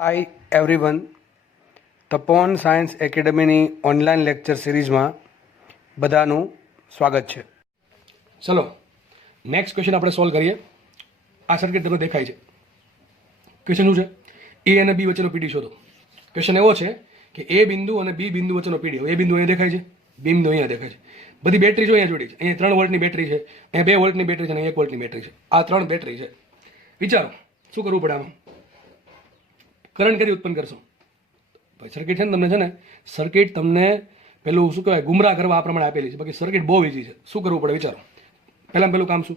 Hi everyone, તપોવન science એકેડમીની online lecture સિરીઝમાં બધાનું સ્વાગત છે. ચલો નેક્સ્ટ ક્વેશ્ચન આપણે સોલ્વ કરીએ. આ સર્કિટ તમને દેખાય છે. ક્વેશ્ચન શું છે? એ અને બી વચ્ચેનો પીડી શોધો. ક્વેશ્ચન એવો છે કે એ બિંદુ અને બી બિંદુ વચ્ચેનો પીડી. એ બિંદુ અહીંયા દેખાય છે, બી બિંદુ અહીંયા દેખાય છે. બધી બેટરી જો અહીંયા જોડી છે. અહીંયા 3 વોલ્ટની બેટરી છે, અહીંયા 2 વોલ્ટની બેટરી છે અને 1 વોલ્ટની બેટરી છે. આ 3 બેટરી છે. વિચારો શું કરવું પડે આમાં? કરંટ કદી ઉત્પન્ન કરશો? ભાઈ સર્કિટ છે ને, તમને છે ને સર્કિટ તમને પેલું શું કહેવાય ગુમરાહ કરવા આ પ્રમાણે આપેલી છે. બાકી સર્કિટ બહુ ઈઝી છે. શું કરવું પડે વિચારો. પહેલું કામ શું?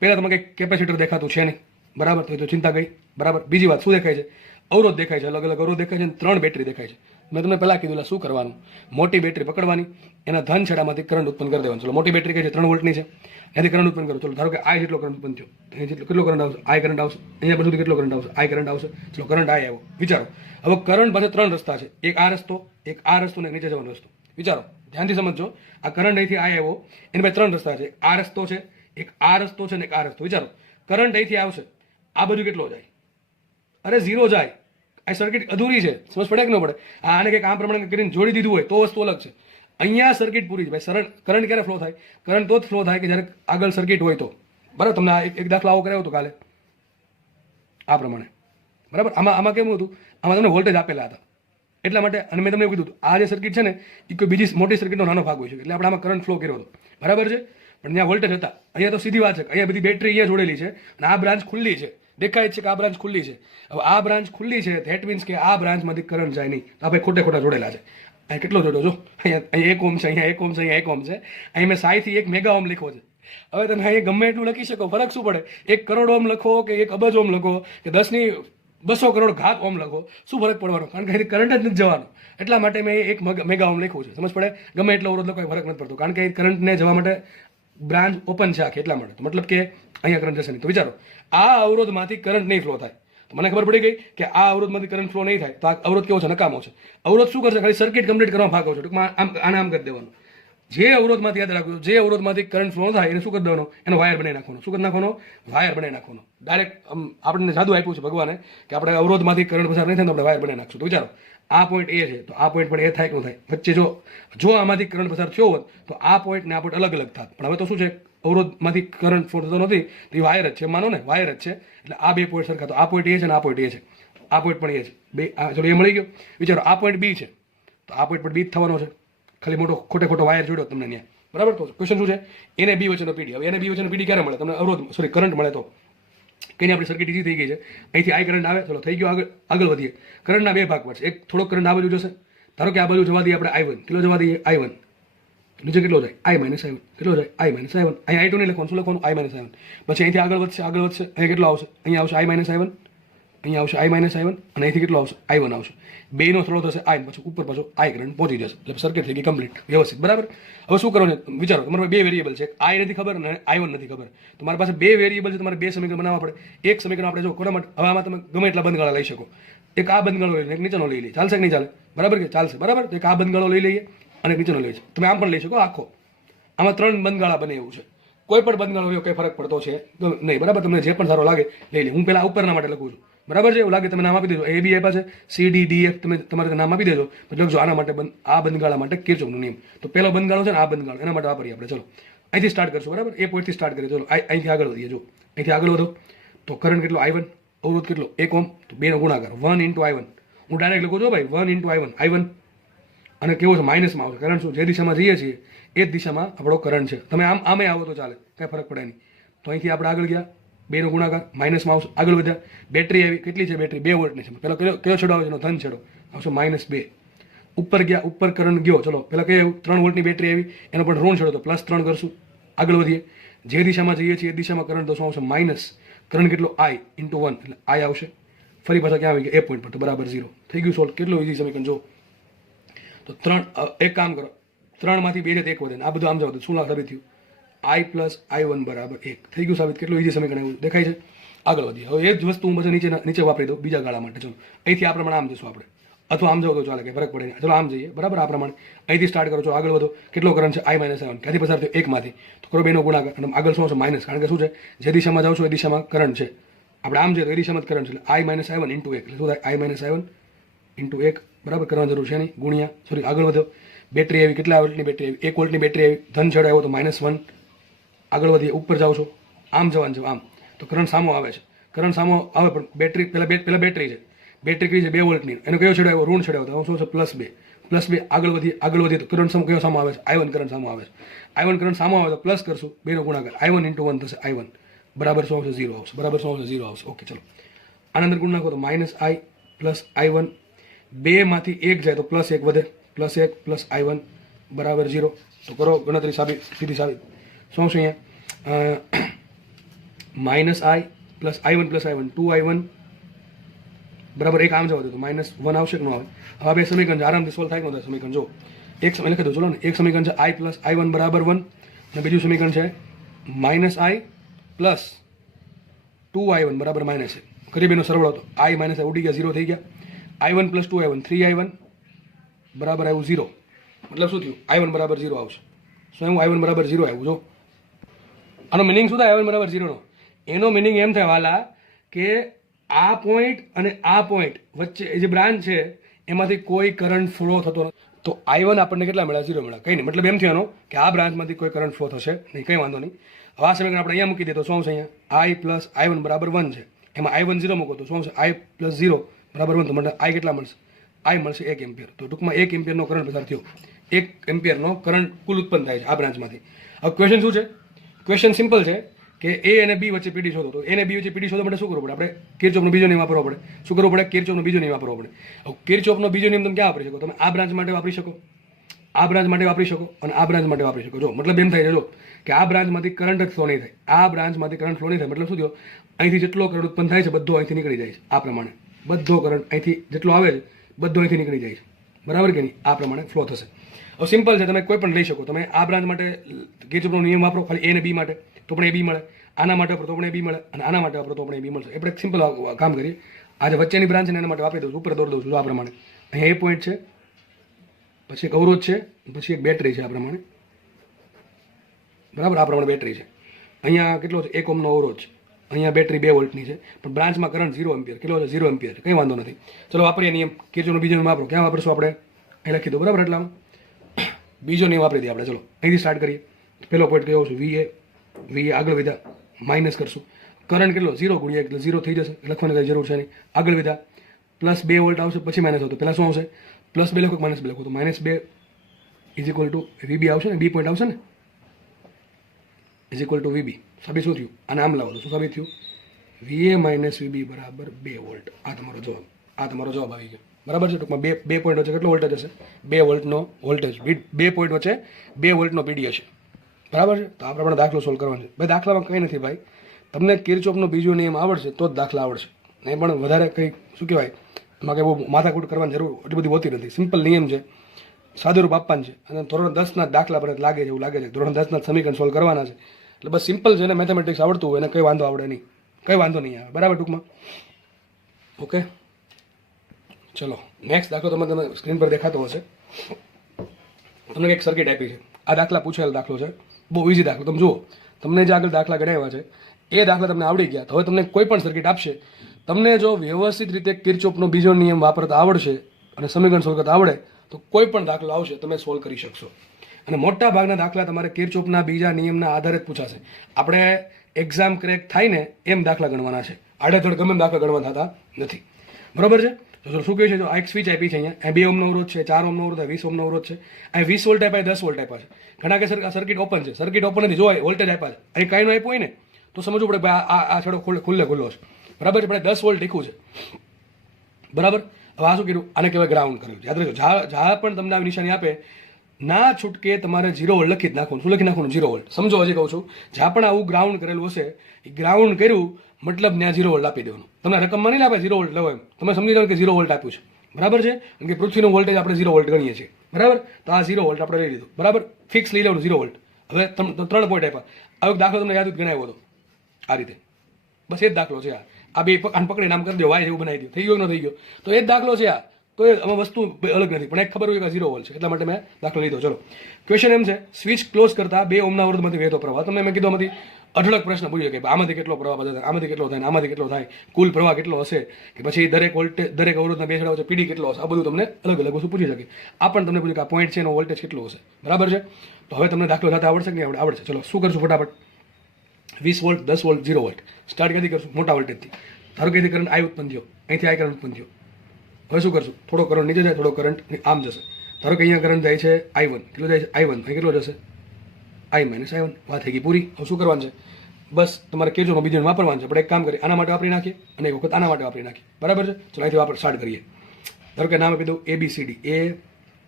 પહેલાં તમે કંઈક કેપેસિટર દેખાતું છે નહીં, બરાબર? તો ચિંતા ગઈ, બરાબર. બીજી વાત શું દેખાય છે? અવરોધ દેખાય છે, અલગ અલગ અવરોધ દેખાય છે અને 3 બેટરી દેખાય છે. મેં તમને પહેલાં કીધું શું કરવાનું? મોટી બેટરી પકડવાની, એના ધન છેડામાંથી કરંટ ઉત્પન્ન કરી દેવાનું. ચલો મોટી બેટરી કઈ છે? 3 વોલ્ટની છે, એનાથી કરંટ ઉત્પન્ન કરો. ચલો ધારો કે આ જેટલો કરંટ ઉત્પન્ન થયો, અહીં જેટલો કેટલો કરંટ આવશે? આ કરંટ આવશે. અહીંયા બધું કેટલો કરંટ આવશે? આ કરંટ આવશે. ચલો કરંટ આ આવ્યો. વિચારો હવે કરંટ પાસે 3 રસ્તા છે. એક આ રસ્તો, એક આ રસ્તો ને નીચે જવાનો રસ્તો. વિચારો ધ્યાનથી સમજો. આ કરંટ અહીંથી આ આવ્યો, એની પાસે 3 રસ્તા છે. આ રસ્તો છે, એક આ રસ્તો છે ને એક આ રસ્તો. વિચારો કરંટ અહીંથી આવશે, આ બધું કેટલો જાય? અરે 0 જાય. આ સર્કિટ અધૂરી છે. સમજ પડે કે ન પડે? આને કંઈક આ પ્રમાણે કરીને જોડી દીધું હોય તો વસ્તુ અલગ છે. અહીંયા સર્કિટ પૂરી છે ભાઈ. કરંટ ક્યારે ફ્લો થાય? કરંટ તો જ ફ્લો થાય કે જ્યારે આગળ સર્કિટ હોય તો. બરાબર. તમને એક દાખલો આવો કરાવ્યો હતો કાલે આ પ્રમાણે, બરાબર. આમાં કેવું હતું? આમાં તમને વોલ્ટેજ આપેલા હતા એટલા માટે. અને મેં તમને એવું કીધું આ જે સર્કિટ છે ને એ કોઈ બીજી મોટી સર્કિટનો નાનો ભાગ હોય છે. એટલે આપણે આમાં કરંટ ફ્લો કર્યો હતો, બરાબર છે. પણ ત્યાં વોલ્ટેજ હતા. અહીંયા તો સીધી વાત છે. અહીંયા બધી બેટરી અહીંયા જોડેલી છે અને આ બ્રાન્ચ ખુલ્લી છે. દેખાય છે કે આ બ્રાન્ચ ખુલ્લી છે. હવે આ બ્રાન્ચ ખુલ્લી છે, ધેટ મીન્સ કે આ બ્રાન્ચમાંથી કરંટ જાય નહીં. તો આપણે ખોટા જોડેલા છે. અહીં કેટલો જોડો જો? અહીંયા 1 ઓહ્મ છે, અહીંયા 1 ઓહ્મ છે, અહીંયા 1 ઓહ્મ છે. અહીં મેં 60 થી 1 મેગા ઓહ્મ લખ્યો છે. હવે તમે અહીંયા ગમે એટલું લખી શકો, ફરક શું પડે? 1 કરોડ ઓહ્મ લખો કે 1 અબજ ઓહ્મ લખો કે 10 કરોડ ઘાત ઓહ્મ લખો, શું ફરક પડવાનો? કારણ કે કરંટ જ નથી જવાનો. એટલા માટે મેં 1 મેગા ઓહ્મ લખ્યું છે. સમજ પડે? ગમે એટલો અવરોધ લખો ફરક નથી પડતો, કારણ કે કરંટને જવા માટે બ્રાન્ચ ઓપન છે આખી. એટલા માટે મતલબ કે અહીંયા કરંટ જશે નહીં. તો વિચારો આ અવરોધમાંથી કરંટ નહીં ફ્લો થાય. તો મને ખબર પડી ગઈ કે આ અવરોધમાંથી કરંટ ફ્લો નહીં થાય. તો આ અવરોધ કેવો છે? નકામો છે. અવરોધ શું કરશે? ખાલી સર્કિટ કમ્પ્લીટ કરવા ભાગો છો. ટૂંકમાં આમ કરી દેવાનું. જે અવરોધમાંથી યાદ રાખજો, જે અવરોધમાંથી કરંટ ફ્લો થાય એને શું કરી દેવાનો? એનો વાયર બનાવી નાખવાનો. શું કરી નાખવાનો? વાયર બનાવી નાખવાનો. ડાયરેક્ટ આપણને જાદુ આપ્યું છે ભગવાને કે આપણે અવરોધમાંથી કરંટ પસાર નહીં થાય તો આપણે વાયર બનાવી નાખશું. તો વિચારો આ પોઈન્ટ એ છે તો આ પોઈન્ટ પણ એ થાય કે ન થાય? વચ્ચે જો આમાંથી કરંટ પસાર થયો હોત તો આ પોઈન્ટ ને આ પોઈન્ટ અલગ અલગ થાત. પણ હવે તો શું છે? અવરોધમાંથી કરંટ ફ્લો થતો નથી તો એ વાયર જ છે. માનો ને વાયર જ છે. એટલે આ 2 પોઈન્ટ સરખા. તો આ પોઈન્ટ એ છે ને આ પોઈન્ટ એ છે. આ પોઈન્ટ પણ એ છે. બે ચલો એ મળી ગયો. વિચારો આ પોઈન્ટ બી છે તો આ પોઈન્ટ પણ બી જ થવાનો છે. ખાલી ખોટો વાયર જોડ્યો તમને ત્યાં, બરાબર. તો ક્વેશ્ચન શું છે? એને બી વચ્ચેનો પીડી. હવે એને બી વચ્ચેનો પીડી ક્યારે મળે? તમને કરંટ મળે તો. કઈ આપણી સર્કિટ ઈઝી થઈ ગઈ છે. અહીંથી આઈ કરંટ આવે. ચલો થઈ ગયો. આગળ વધીએ. કરંટના 2 ભાગ પડશે. એક થોડોક કરંટ આ બાજુ જશે. ધારો કે આ બાજુ જવા દઈએ આપણે I1. કેટલો જવા દઈએ? I1. નીચે કેટલો જાય? I-I1. કેટલો જાય? I-I1. અહીંયા I2 નહીં લખવાનું. શું લખવાનું? I-I1. પછી અહીંથી આગળ વધશે. અહીંયા કેટલો આવશે? અહીંયા આવશે I-I1, અહીંયા આવશે I-I1 અને અહીંથી કેટલો આવશે? I1 આવશે. બેનો થોડો થશે I, પછી ઉપર પાછો I કરંટ પહોંચી જશે. એટલે સર્કિટ થઈ ગઈ કમ્પ્લીટ, વ્યવસ્થિત, બરાબર. હવે શું કરવાનું છે? વિચારો તમારે 2 વેરિયેબલ છે. I નથી ખબર અને I1 નથી ખબર. તો મારી પાસે 2 વેરિયેબલ છે. તમારે 2 સમીકરણ બનાવવા પડે. એક સમીકરણ આપણે જો કોના માટે? હવે આમાં તમે ગમે એટલા બંધગાળા લઈ શકો. એક આ બંધગાળો લઈ લે, એક નીચેનો લઈ લે. ચાલશે કે નહીં ચાલે? બરાબર કે ચાલશે? બરાબર. તો એક આ બંધગાળો લઈ લઈએ અને નીચેનો લઈએ. તમે આમ પણ લઈ શકો આખો. આમાં 3 બંધગાળા બને એવું છે. કોઈ પણ બંધગાળો હોય કઈ ફરક પડતો છે નહીં, બરાબર. તમને જે પણ સારો લાગે લઈ લે. હું પેલા ઉપરના માટે લખું છું, બરાબર છે. એવું લાગે તમે નામ આપી દેજો. A B આપ્યા છે, C D D F તમે તમારે નામ આપી દેજો. પછી લખજો આના માટે આ બંધગાળા માટે કિર્ચોફનો નિયમ. તો પહેલો બંધગાળો છે ને આ બંધગાળો, એના માટે વાપરીએ આપણે. ચલો અહીંથી સ્ટાર્ટ કરશું, બરાબર. એ પોઈન્ટથી સ્ટાર્ટ કરીએ. ચલો અહીંથી આગળ વધીએ. જો અહીંથી આગળ વધો તો કરંટ કેટલો? I1. અવરોધ કેટલો? 1 ઓહ્મ. તો 2 નો ગુણાકાર 1 × I1. હું ડાયરેક્ટ લખું છું ભાઈ 1 × I1. અને કેવો છે? માઇનસમાં આવશે. કારણ શું? જે દિશામાં જઈએ છીએ એ જ દિશામાં આપણો કરંટ છે. તમે આમે આવો તો ચાલે, કાંઈ ફરક પડે નહીં. તો અહીંથી આપણે આગળ ગયા. 2 નો ગુણાકાર માઇનસમાં આવશે. આગળ વધ્યા. બેટરી આવી. કેટલી છે બેટરી? 2 વોલ્ટની છે. પેલો કયો છેડો આવે છે? એનો ધન છેડો આવશે -2. ઉપર ગયા. ઉપર કરંટ ગયો. ચલો પેલા કઈ આવ્યું? 3 વોલ્ટની બેટરી આવી. એનો પણ ઋણ છેડો તો +3 કરશું. આગળ વધીએ. જે દિશામાં જઈએ છીએ એ દિશામાં કરંટ તો શું આવશે? માઇનસ. કરંટ કેટલો? I × 1 એટલે I આવશે. ફરી પાછા ક્યાં આવી ગયા? એ પોઈન્ટ પર. તો બરાબર 0 થઈ ગયું. સોલ્વ. કેટલું ઈઝી સમીકરણ જો. તો 3 એક કામ કરો, 3 માંથી 2 1 વધે. આ બધું આમ જાવ તો શું સાબિત થયું? I + I1 બરાબર 1 થઈ ગયું સાબિત. કેટલું ઈઝી સમીકરણ એવું દેખાય છે. આગળ વધીએ. હવે એ જ વસ્તુ હું પછી નીચે વાપરી દઉં બીજા ગાળા માટે. ચલો અહીંથી આ પ્રમાણે આમ જશું આપણે, અથવા આમ જાવ તો ચાલે, કે ફરક પડે નહીં. ચલો આમ જઈએ, બરાબર. આ પ્રમાણે અહીંથી સ્ટાર્ટ કરો છો, આગળ વધો. કેટલો કરંટ છે? I-I1. ક્યાંથી પસાર થયો? 1 માંથી. તો કરો 2 નો ગુણાકાર અને આગળ શું આવશે? માઇનસ. કારણ કે શું છે? જે દિશામાં જાવ છો એ દિશામાં કરંટ છે. આપણે આમ છે તો એ દિશામાં કરંટ છે એટલે આઈ માઇનસ આઈ વન ઇન્ટુ એક એટલે શું થાય આઈ માઇનસ આઈ વન ઇન્ટુ એક બરાબર કરવાની જરૂર છે નહીં ગુણ્યા સોરી આગળ વધ્યો બેટરી આવી કેટલા વોલ્ટની બેટરી આવી 1 વોલ્ટની બેટરી આવી ધન છેડો આવ્યો તો -1 આગળ વધીએ ઉપર જાઓ છો આમ જવાનું છે આમ તો કરંટ સામો આવે છે કરંટ સામો આવે પણ બેટરી પહેલા બેટરી છે બેટરી કઈ છે 2 વોલ્ટની એનો કયો છેડો આવ્યો ઋણ છેડો આવ્યો તો શું છે +2 આગળ વધીએ તો કરંટ કયો સામો આવે છે i1 કરંટ સામો આવે છે i1 કરંટ સામો આવે તો પ્લસ કરશું 2 નો ગુણાકાર i1 × 1 થશે i1 બરાબર શું આવશે 0 આવશે બરાબર શું આવશે 0 આવશે ઓકે ચલો આના અંદર ગુણ નાખો તો -i + i1 2 માંથી 1 જાય તો +1 વધે +1 + i1 બરાબર 0 તો કરો ગણતરી સીધી સાબિત શું છે અહીંયા -i + i1 2i1 બરાબર એક આમ જવા દો તો -1 આવશે કે ન આવે હવે બે સમીકરણ છે આરામથી સોલ્વ થાય કે ન થાય સમીકરણ જો એક લખી દો ચલો ને એક સમીકરણ છે i + i1 બરાબર 1 અને બીજું સમીકરણ છે -i + 2i1 બરાબર -1 કરી બેનો સરવાળો તો i - i ઉડી ગયા 0 થઈ ગયા i1 + 2i1 3i1 બરાબર આવ્યું 0 મતલબ શું થયું i1 બરાબર 0 આવશે શું આવ્યું i1 બરાબર 0 આવ્યું જો આનો મિનિંગ શું થાય i1 બરાબર 0 નો એનો મિનિંગ એમ થાય વાલા કે આ પોઈન્ટ અને આ પોઈન્ટ વચ્ચે જે બ્રાન્ચ છે એમાંથી કોઈ કરંટ ફ્લો થતો નથી તો i1 આપણને કેટલા મળ્યા 0 મળ્યા કંઈ નહીં મતલબ એમ થયાનો કે આ બ્રાન્ચમાંથી કોઈ કરંટ ફ્લો થશે નહીં કંઈ વાંધો નહીં હવે આ સમીકરણ આપણે અહીંયા મૂકી દઈએ તો શું આવશે અહીંયા i + i1 બરાબર 1 છે એમાં i1 0 મૂકો તો શું આવશે i + 0 બરાબર 1 તો મને i કેટલા મળશે i મળશે 1 એમ્પિયર તો ટૂંકમાં 1 એમ્પિયરનો કરંટ પસાર થયો 1 એમ્પિયરનો કરંટ કુલ ઉત્પન્ન થાય છે આ બ્રાન્ચમાંથી હવે ક્વેશ્ચન શું છે ક્વેશ્ચન સિમ્પલ છે કે a અને b વચ્ચે પીડી શોધો તો a અને b વચ્ચે પીડી શોધવા માટે શું કરવું પડે આપણે કિર્ચોફનો બીજો નિયમ વાપરવો પડે શું કરવું પડે કિર્ચોફનો બીજો નિયમ વાપરવો પડે હવે કિર્ચોફનો બીજો નિયમ તમે ક્યાં વાપરી શકો તમે આ બ્રાન્ચ માટે વાપરી શકો આ બ્રાન્ચ માટે વાપરી શકો અને આ બ્રાન્ચ માટે વાપરી શકો જો મતલબ એમ થાય છે જો કે આ બ્રાન્ચમાંથી કરંટ જ ફ્લો નહીં થાય આ બ્રાન્ચમાંથી કરંટ ફ્લો નહીં થાય મતલબ શું થયો અહીંથી જેટલો કરંટ ઉત્પન્ન થાય છે બધો અહીંથી નીકળી જાય છે આ પ્રમાણે બધો કરંટ અહીંથી જેટલો આવે છે બધો અહીંથી નીકળી જાય છે બરાબર કે નહીં આ પ્રમાણે ફ્લો થશે હવે સિમ્પલ છે તમે કોઈ પણ લઈ શકો તમે આ બ્રાન્ચ માટે કિર્ચોફનો નિયમ વાપરો ખાલી a અને b માટે તો પણ a b મળે આના માટે વાપરો તો પણ a b મળે અને આના માટે વાપરો તો પણ a b મળશે આપણે સિમ્પલ કામ કરીએ આ જે વચ્ચેની બ્રાન્ચ છે એના માટે વાપરી દઉં છું ઉપર દોરી દઉં છું આ પ્રમાણે અહીંયા a પોઈન્ટ છે પછી એક અવરોધ છે પછી એક બેટરી છે આ પ્રમાણે બરાબર આ પ્રમાણે બેટરી છે અહીંયા કેટલો છે 1 ઓહ્મનો અવરોધ છે અહીંયા બેટરી 2 વોલ્ટની છે પણ બ્રાન્ચમાં કરંટ 0 એમ્પિયર કેટલો છે 0 એમ્પિયર કંઈ વાંધો નથી ચલો વાપરીએ નિયમ કિર્ચોફનો બીજો નિયમ વાપરો ક્યાં વાપરશું આપણે અહીં લખી દો બરાબર એટલામાં બીજો નિયમ વાપરી દઈએ આપણે ચલો અહીંથી સ્ટાર્ટ કરીએ પહેલો પોઈન્ટ કયો છે va આગળ વધ્યા માઇનસ કરશું કરંટ કેટલો 0 × 1 એટલે 0 થઈ જશે લખવાની કઈ જરૂર છે નહીં આગળ વધ્યા +2 વોલ્ટ આવશે પછી માઇનસ આવતો પહેલાં શું આવશે +2 લખો -2 લખો તો -2 = vb આવશે ને b પોઈન્ટ આવશે ને = vb સાબિત શું થયું આને આમ લાવો તો શું સાબિત થયું va - vb બરાબર 2 વોલ્ટ આ તમારો જવાબ આવી ગયો બરાબર છે ટૂંકમાં બે પોઈન્ટ વચ્ચે કેટલો વોલ્ટેજ હશે 2 વોલ્ટનો વોલ્ટેજ 2 પોઈન્ટ વચ્ચે 2 વોલ્ટનો પીડી હશે બરાબર છે તો આ પ્રમાણે દાખલો સોલ્વ કરવાનો છે ભાઈ દાખલામાં કંઈ નથી ભાઈ તમને કિર્ચોફનો બીજો નિયમ આવડશે તો જ દાખલા આવડશે નહીં પણ વધારે કંઈ શું કહેવાય એમાં કંઈ બહુ માથાકૂટ કરવાની જરૂર એટલી બધી હોતી નથી સિમ્પલ નિયમ છે સાદુરૂપ આપવાનું છે અને ધોરણ 10ના દાખલા પર લાગે છે એવું લાગે છે ધોરણ 10ના સમીકરણ સોલ્વ કરવાના છે એટલે બસ સિમ્પલ છે ને મેથેમેટિક્સ આવડતું હોય એને કંઈ વાંધો આવડે નહીં કંઈ વાંધો નહીં આવે બરાબર ટૂંકમાં ઓકે ચલો નેક્સ્ટ દાખલો તમે સ્ક્રીન પર દેખાતો હશે તમને એક સર્કિટ આપી છે આ દાખલા પૂછેલ દાખલો છે બહુ ઇઝી દાખલો તમે જુઓ તમને જે આગળ દાખલા ગણાવ્યા છે એ દાખલા તમને આવડી ગયા તો હવે તમને કોઈ પણ સર્કિટ આપશે તમને જો વ્યવસ્થિત રીતે કિર્ચોફનો બીજો નિયમ વાપરતા આવડશે અને સમીકરણ સોલ્વ કરતા આવડે તો કોઈ પણ દાખલો આવશે તમે સોલ્વ કરી શકશો અને મોટા ભાગના દાખલા તમારે કિર્ચોફના બીજા નિયમના આધારે જ પૂછાશે આપણે એક્ઝામ ક્રેક થાય ને એમ દાખલા ગણવાના છે આડેધડ ગમે એમ દાખલા ગણવા થતા નથી બરાબર છે તો શું કહે છે જો આ એક સ્વિચ આપી છે અહીંયા 2 ઓહ્મનો અવરોધ છે 4 ઓહ્મનો અવરોધ 20 ઓહ્મનો અવરોધ છે અહીં 20 વોલ્ટ આપ્યા 10 વોલ્ટ આપ્યા છે ઘણા કે સર્કિટ ઓપન છે સર્કિટ ઓપન નથી જોવાય વોલ્ટેજ આપ્યા છે અહીં કાંઈ નો આપ્યો હોય ને તો સમજવું પડે ભાઈ આ છેડો ખુલ્લો છે બરાબર છે પણ 10 વોલ્ટ લીખું છે બરાબર હવે આ શું કર્યું આને કહેવાય ગ્રાઉન્ડ કર્યું યાદ રાખજો જ્યાં પણ તમને આવી નિશાની આપે ના છૂટકે તમારે 0 વોલ્ટ લખી જ નાખવાનું શું લખી નાખવાનું 0 વોલ્ટ સમજો હજી કહું છું જ્યાં પણ આવું ગ્રાઉન્ડ કરેલું હશે એ ગ્રાઉન્ડ કર્યું મતલબ ત્યાં 0 વોલ્ટ આપી દેવાનું તમને રકમમાં નહીં આપે 0 વોલ્ટ લેવો એમ તમે સમજી લો કે 0 વોલ્ટ આપ્યું છે બરાબર છે કારણ કે પૃથ્વીનું વોલ્ટેજ આપણે 0 વોલ્ટ ગણીએ છીએ બરાબર તો આ 0 વોલ્ટ આપણે લઈ લીધું બરાબર ફિક્સ લઈ લેવાનું 0 વોલ્ટ હવે 3 પોઈન્ટ આપ્યા હવે દાખલો તમને યાદ ગણાવ્યો હતો આ રીતે બસ એ જ દાખલો છે આ બે આને પકડી નામ કરી દો વાય જેવું બનાવી દો થઈ ગયો ન થઈ ગયો તો એ જ દાખલો છે આ તો એ આમાં વસ્તુ અલગ નથી પણ એક ખબર હોય કે 0 વોલ્ટ છે એટલા માટે મેં દાખલો લીધો ચલો ક્વેશ્ચન એમ છે સ્વિચ ક્લોઝ કરતા 2 ઓહ્મના અવરોધમાંથી વહેતો પ્રવાહ તમને મેં કીધું આમાંથી અઢળક પ્રશ્ન પૂછ્યો કે આમાંથી કેટલો પ્રવાહ પસાર થાય, આમાંથી કેટલો થાય, આમાંથી કેટલો થાય, કુલ પ્રવાહ કેટલો હશે, કે પછી દરેક વોલ્ટેજ દરેક અવરોધના બે છેડા વચ્ચે પીડી કેટલો હશે, આ બધું તમને અલગ અલગ વસ્તુ પૂછી શકે. આ પણ તમને પૂછ્યું કે આ પોઈન્ટ છે એનો વોલ્ટેજ કેટલો હશે. બરાબર છે. તો હવે તમને દાખલો સાથે આવડશે કે નહીં આવડશે. ચલો શું કરશું ફટાફટ. 20 વોલ્ટ, 10 વોલ્ટ, 0 વોલ્ટ સ્ટાર્ટ ક્યાંથી કરશું? મોટા વોલ્ટેજથી. ધારો કે અહીંથી કરંટ આઈ ઉત્પન્ન થયો, અહીંથી આઈ કરંટ ઉત્પન્ન થયો. હવે શું કરશું? થોડો કરંટ નીચે જાય, થોડો કરંટ આમ જશે. ધારો કે અહીંયા કરંટ જાય છે I1, કેટલો જાય છે I1, અહીં કેટલો જશે I માઇનસ I1. વાત થઈ ગઈ પૂરી. હવે શું કરવાનું છે? બસ તમારે કેજો બીજું વાપરવાનું છે. આપણે એક કામ કરીએ, આના માટે વાપરી નાખીએ અને એક વખત આના માટે વાપરી નાખીએ. બરાબર છે. ચલો અહીંથી વાપર સ્ટાર્ટ કરીએ. ધારો કે નામ આપી દઉં ABCD, A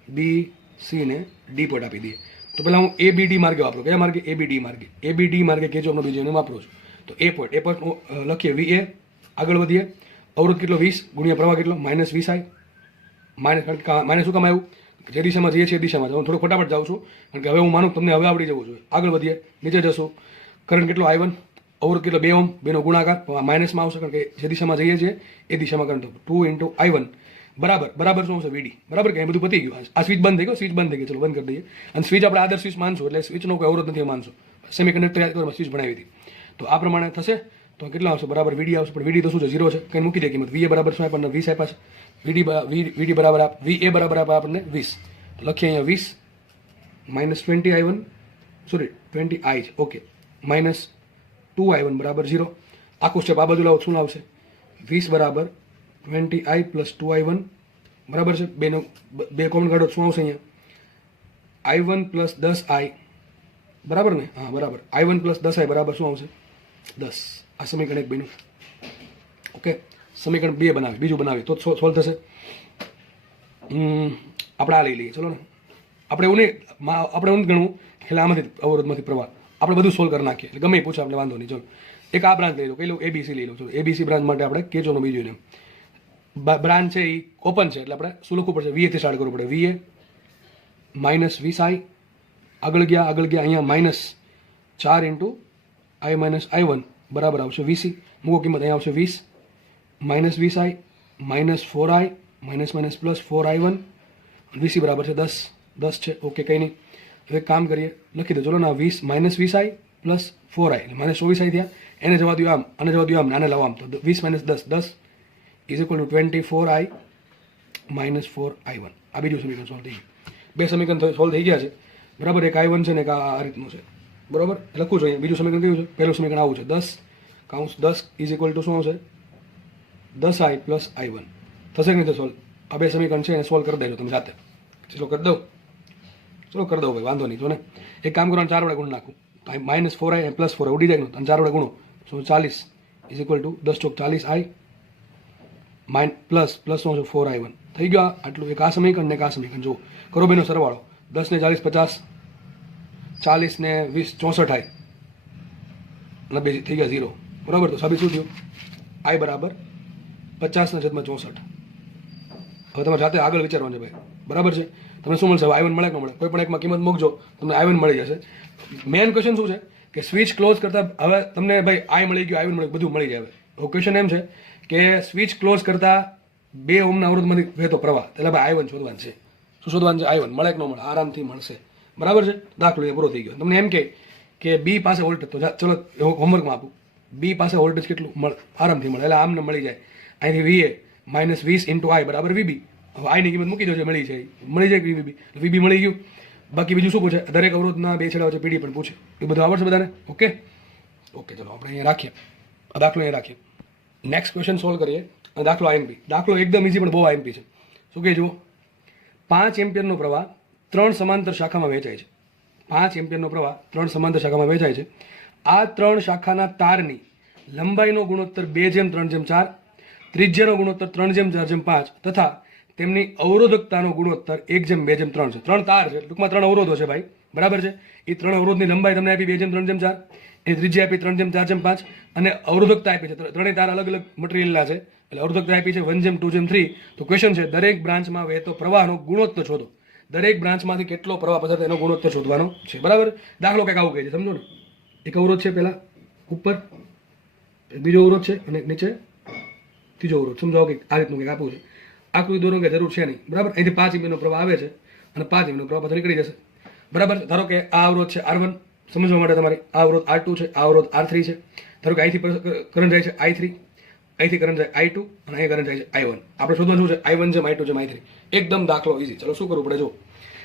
B C ને D પોઈન્ટ આપી દઈએ. તો પહેલાં હું ABD માર્ગે વાપરું. કયા માર્ગે? ABD માર્ગે. ABD માર્ગે કેજો બીજો એને વાપરું છું. તો A પોઈન્ટ લખીએ VA. આગળ વધીએ. અવરોધ કેટલો? 20 ગુણ્યા પ્રવાહ કેટલો? -20I. માઇનસ શું કામ આવ્યું? જે દિશામાં જઈએ છીએ એ દિશામાં. હું થોડું ફટાફટ જાઉં છું કારણ કે હવે હું માનું તમને હવે આવડી જવું જોઈએ. આગળ વધીએ, નીચે જશું. કરંટ કેટલો? I1. અવરોધ કેટલો? 2 ઓહ્મ. બેનો ગુણાકાર માઇનસમાં આવશે કારણ કે જે દિશામાં જઈએ છીએ એ દિશામાં કરંટ 2 × I1 બરાબર શું આવશે? VD. બરાબર કે એ બધું પતી ગયું. આ સ્વિચ બંધ થઈ ગયો, સ્વિચ બંધ થઈ ગઈ. ચલો બંધ કરી દઈએ. અને સ્વિચ આપણે આદર્શ સ્વિચ માનશું એટલે સ્વિચનો કોઈ અવરોધ નથી માનશું. સેમિકન્ડક્ટર યાદ કરો, સ્વિચ બનાવી હતી. તો આ પ્રમાણે થશે. તો કેટલા આવશે? બરાબર VD આવશે. પણ VD તો શું છે? 0 છે. કંઈ મૂકી દે કિંમત. VA બરાબર શું આપણને? 20 આપ્યા છે. VD બરાબર VA બરાબર આપણને 20. લખીએ અહીંયા 20 -20I1 સોરી 20I છે. ઓકે. -2I1 બરાબર 0. આખું સ્ટેપ આ બાજુ લાવો. શું લાવશે? 20 બરાબર 20I + 2I1 બરાબર છે. બે કોમન કાઢો. શું આવશે અહીંયા? I1 + 10I બરાબર ને? હા બરાબર. I1 + 10I બરાબર શું આવશે? 10. આ સમીકરણ 1 બન્યું. ઓકે. સમીકરણ 2 બનાવે, બીજું બનાવીએ તો સોલ્વ થશે. આપણે આ લઈ લઈએ. ચલો ને. આપણે એવું ગણવું એટલે આમાંથી અવરોધમાંથી પ્રવાહ આપણે બધું સોલ્વ કરી નાખીએ. એટલે ગમે એ પૂછે આપણે વાંધો નહીં. ચલો એક આ બ્રાન્ચ લઈ લો. કઈ લો? ABC લઈ લો. ચલો ABC બ્રાન્ચ માટે આપણે કેચોનો બીજો ને બ્રાન્ચ છે એ ઓપન છે એટલે આપણે શું લખવું પડશે? VA થી સ્ટાર્ટ કરવું પડે. VA -20I. આગળ ગયા અહીંયા -4 × I માઇનસ I1 બરાબર આવશે 20. મૂકો કિંમત. અહીંયા આવશે 20 -20I -4I +4I1 VC બરાબર છે 10 છે. ઓકે કંઈ નહીં. હવે કામ કરીએ, લખી દો. ચલો ના 20 - 4I એટલે -24I થયા. એને જવા દો આમ, આને જવા દો આમ, આને લાવો આમ. તો 20 - 10 = 24I -4I1. આ બીજું સમીકરણ સોલ્વ થઈ ગયું. બે સમીકરણ સોલ્વ થઈ ગયા છે. બરાબર. એક I1 છે ને એક આ રીતનું છે. બરાબર. લખું છું અહીંયા. બીજું સમીકરણ કયું છે? પહેલું સમીકરણ આવું છે 10 = શું આવશે? 10I + I1. થશે કે નહીં? તો સોલ્વ. આ બે સમીકરણ છે એને સોલ્વ કરી દેજો તમે જાતે. ચલો કરી દઉં. ચલો કરી દઉં ભાઈ, વાંધો નહીં. જો ને એક કામ કરવાનું, 4 વડે ગુણ નાખું. -4I + 4 ઉડી જાય ને. 4 વડે ગુણો. શું? 40 = 10 × 40I પ્લસ શું છે? 4I1. થઈ ગયો આટલું. એક આ સમીકરણ ને એક આ સમીકરણ. જુઓ કરો બેનો સરવાળો. 10 ને 40 50, 40 ને 20 64I અને બે થઈ ગયા 0. બરાબર. તો સાબિત શું થયું? I બરાબર 50/64. હવે તમારે જાતે આગળ વિચારવાનું છે ભાઈ. બરાબર છે. તમને શું મળશે? I1 મળે કે ન મળે? કોઈ પણ એકમાં કિંમત મૂકજો, તમને I1 મળી જશે. મેઇન ક્વેશ્ચન શું છે કે સ્વિચ ક્લોઝ કરતા હવે તમને ભાઈ I મળી ગયું, I1 મળી, બધું મળી જાય. હવે ક્વેશ્ચન એમ છે કે સ્વિચ ક્લોઝ કરતા 2 ઓહ્મના અવરોધમાંથી વહેતો પ્રવાહ, એટલે ભાઈ I1 શોધવાનું છે. શું શોધવાનું છે? I1 મળે કે ન મળે? આરામથી મળશે. બરાબર છે. દાખલો એ પૂરો થઈ ગયો. તમને એમ કે B પાસે વોલ્ટેજ, તો ચલો હોમવર્કમાં આપું. B પાસે વોલ્ટેજ કેટલું આરામથી મળે. એટલે આમને મળી જાય. અહીંથી VA -20 × I બરાબર VB. હવે I ની કિંમત મૂકી દો, મળી જાય VB મળી ગયું. બાકી બીજું શું પૂછે? દરેક અવરોધના બે છેડા વચ્ચે પીડી પણ પૂછે. એ બધું આવડશે બધાને? ઓકે. ચલો આપણે અહીંયા રાખીએ. આ દાખલો અહીંયા રાખીએ. નેક્સ્ટ ક્વેશ્ચન સોલ્વ કરીએ. દાખલો IMP. દાખલો એકદમ ઇઝી પણ બહુ IMP છે. શું કહે જુઓ? 5 એમ્પિયરનો પ્રવાહ 3 સમાંતર શાખામાં વહેંચાય છે. 5 એમ્પિયરનો પ્રવાહ 3 સમાંતર શાખામાં વહેંચાય છે. આ 3 શાખાના તારની લંબાઈનો ગુણોત્તર 2:3:4, ત્રિજ્યાનો ગુણોત્તર 3:4:5 તથા તેમની અવરોધકતાનો ગુણોત્તર 1:2:3 છે. 3 તાર છે, ટૂંકમાં 3 અવરોધો છે ભાઈ. બરાબર છે. એ 3 અવરોધની લંબાઈ તમને આપી 2:3:4, એની ત્રિજ્યા આપી 3:4:5 અને અવરોધકતા આપી છે. ત્રણેય તાર અલગ અલગ મટીરિયલના છે એટલે અવરોધકતા આપી છે 1:2:3. તો ક્વેશ્ચન છે દરેક બ્રાન્ચમાં વહેતો પ્રવાહનો ગુણોત્તર શોધો. દરેક બ્રાન્ચમાંથી કેટલો પ્રવાહ પસાર થાય એનો ગુણોત્તર શોધવાનો છે. બરાબર. દાખલો કંઈક આવું કહે છે, સમજો ને. એક અવરોધ છે પહેલા ઉપર, બીજો અવરોધ છે અને નીચે ત્રીજો અવરોધ. સમજાવો કે આ રીતનું કંઈક આપવું છે. આકૃતિ દોરો કે જરૂર છે નહીં. બરાબર. અહીંથી 5 એમ્પિયરનો પ્રવાહ આવે છે અને 5 એમ્પિયરનો પ્રવાહ પાછો નીકળી જશે. બરાબર. ધારો કે આ અવરોધ છે R1, સમજવા માટે તમારે આ અવરોધ R2 છે, આ અવરોધ R3 છે. ધારો કે અહીંથી કરંટ જાય છે I3, અહીંથી કરંટ જાય I2 અને અહીં કરંટ જાય છે I1. આપણે શોધવાનું શું છે? I1 જેમ I2 જેમ I3. એકદમ દાખલો ઈઝી. ચલો શું કરવું પડે જો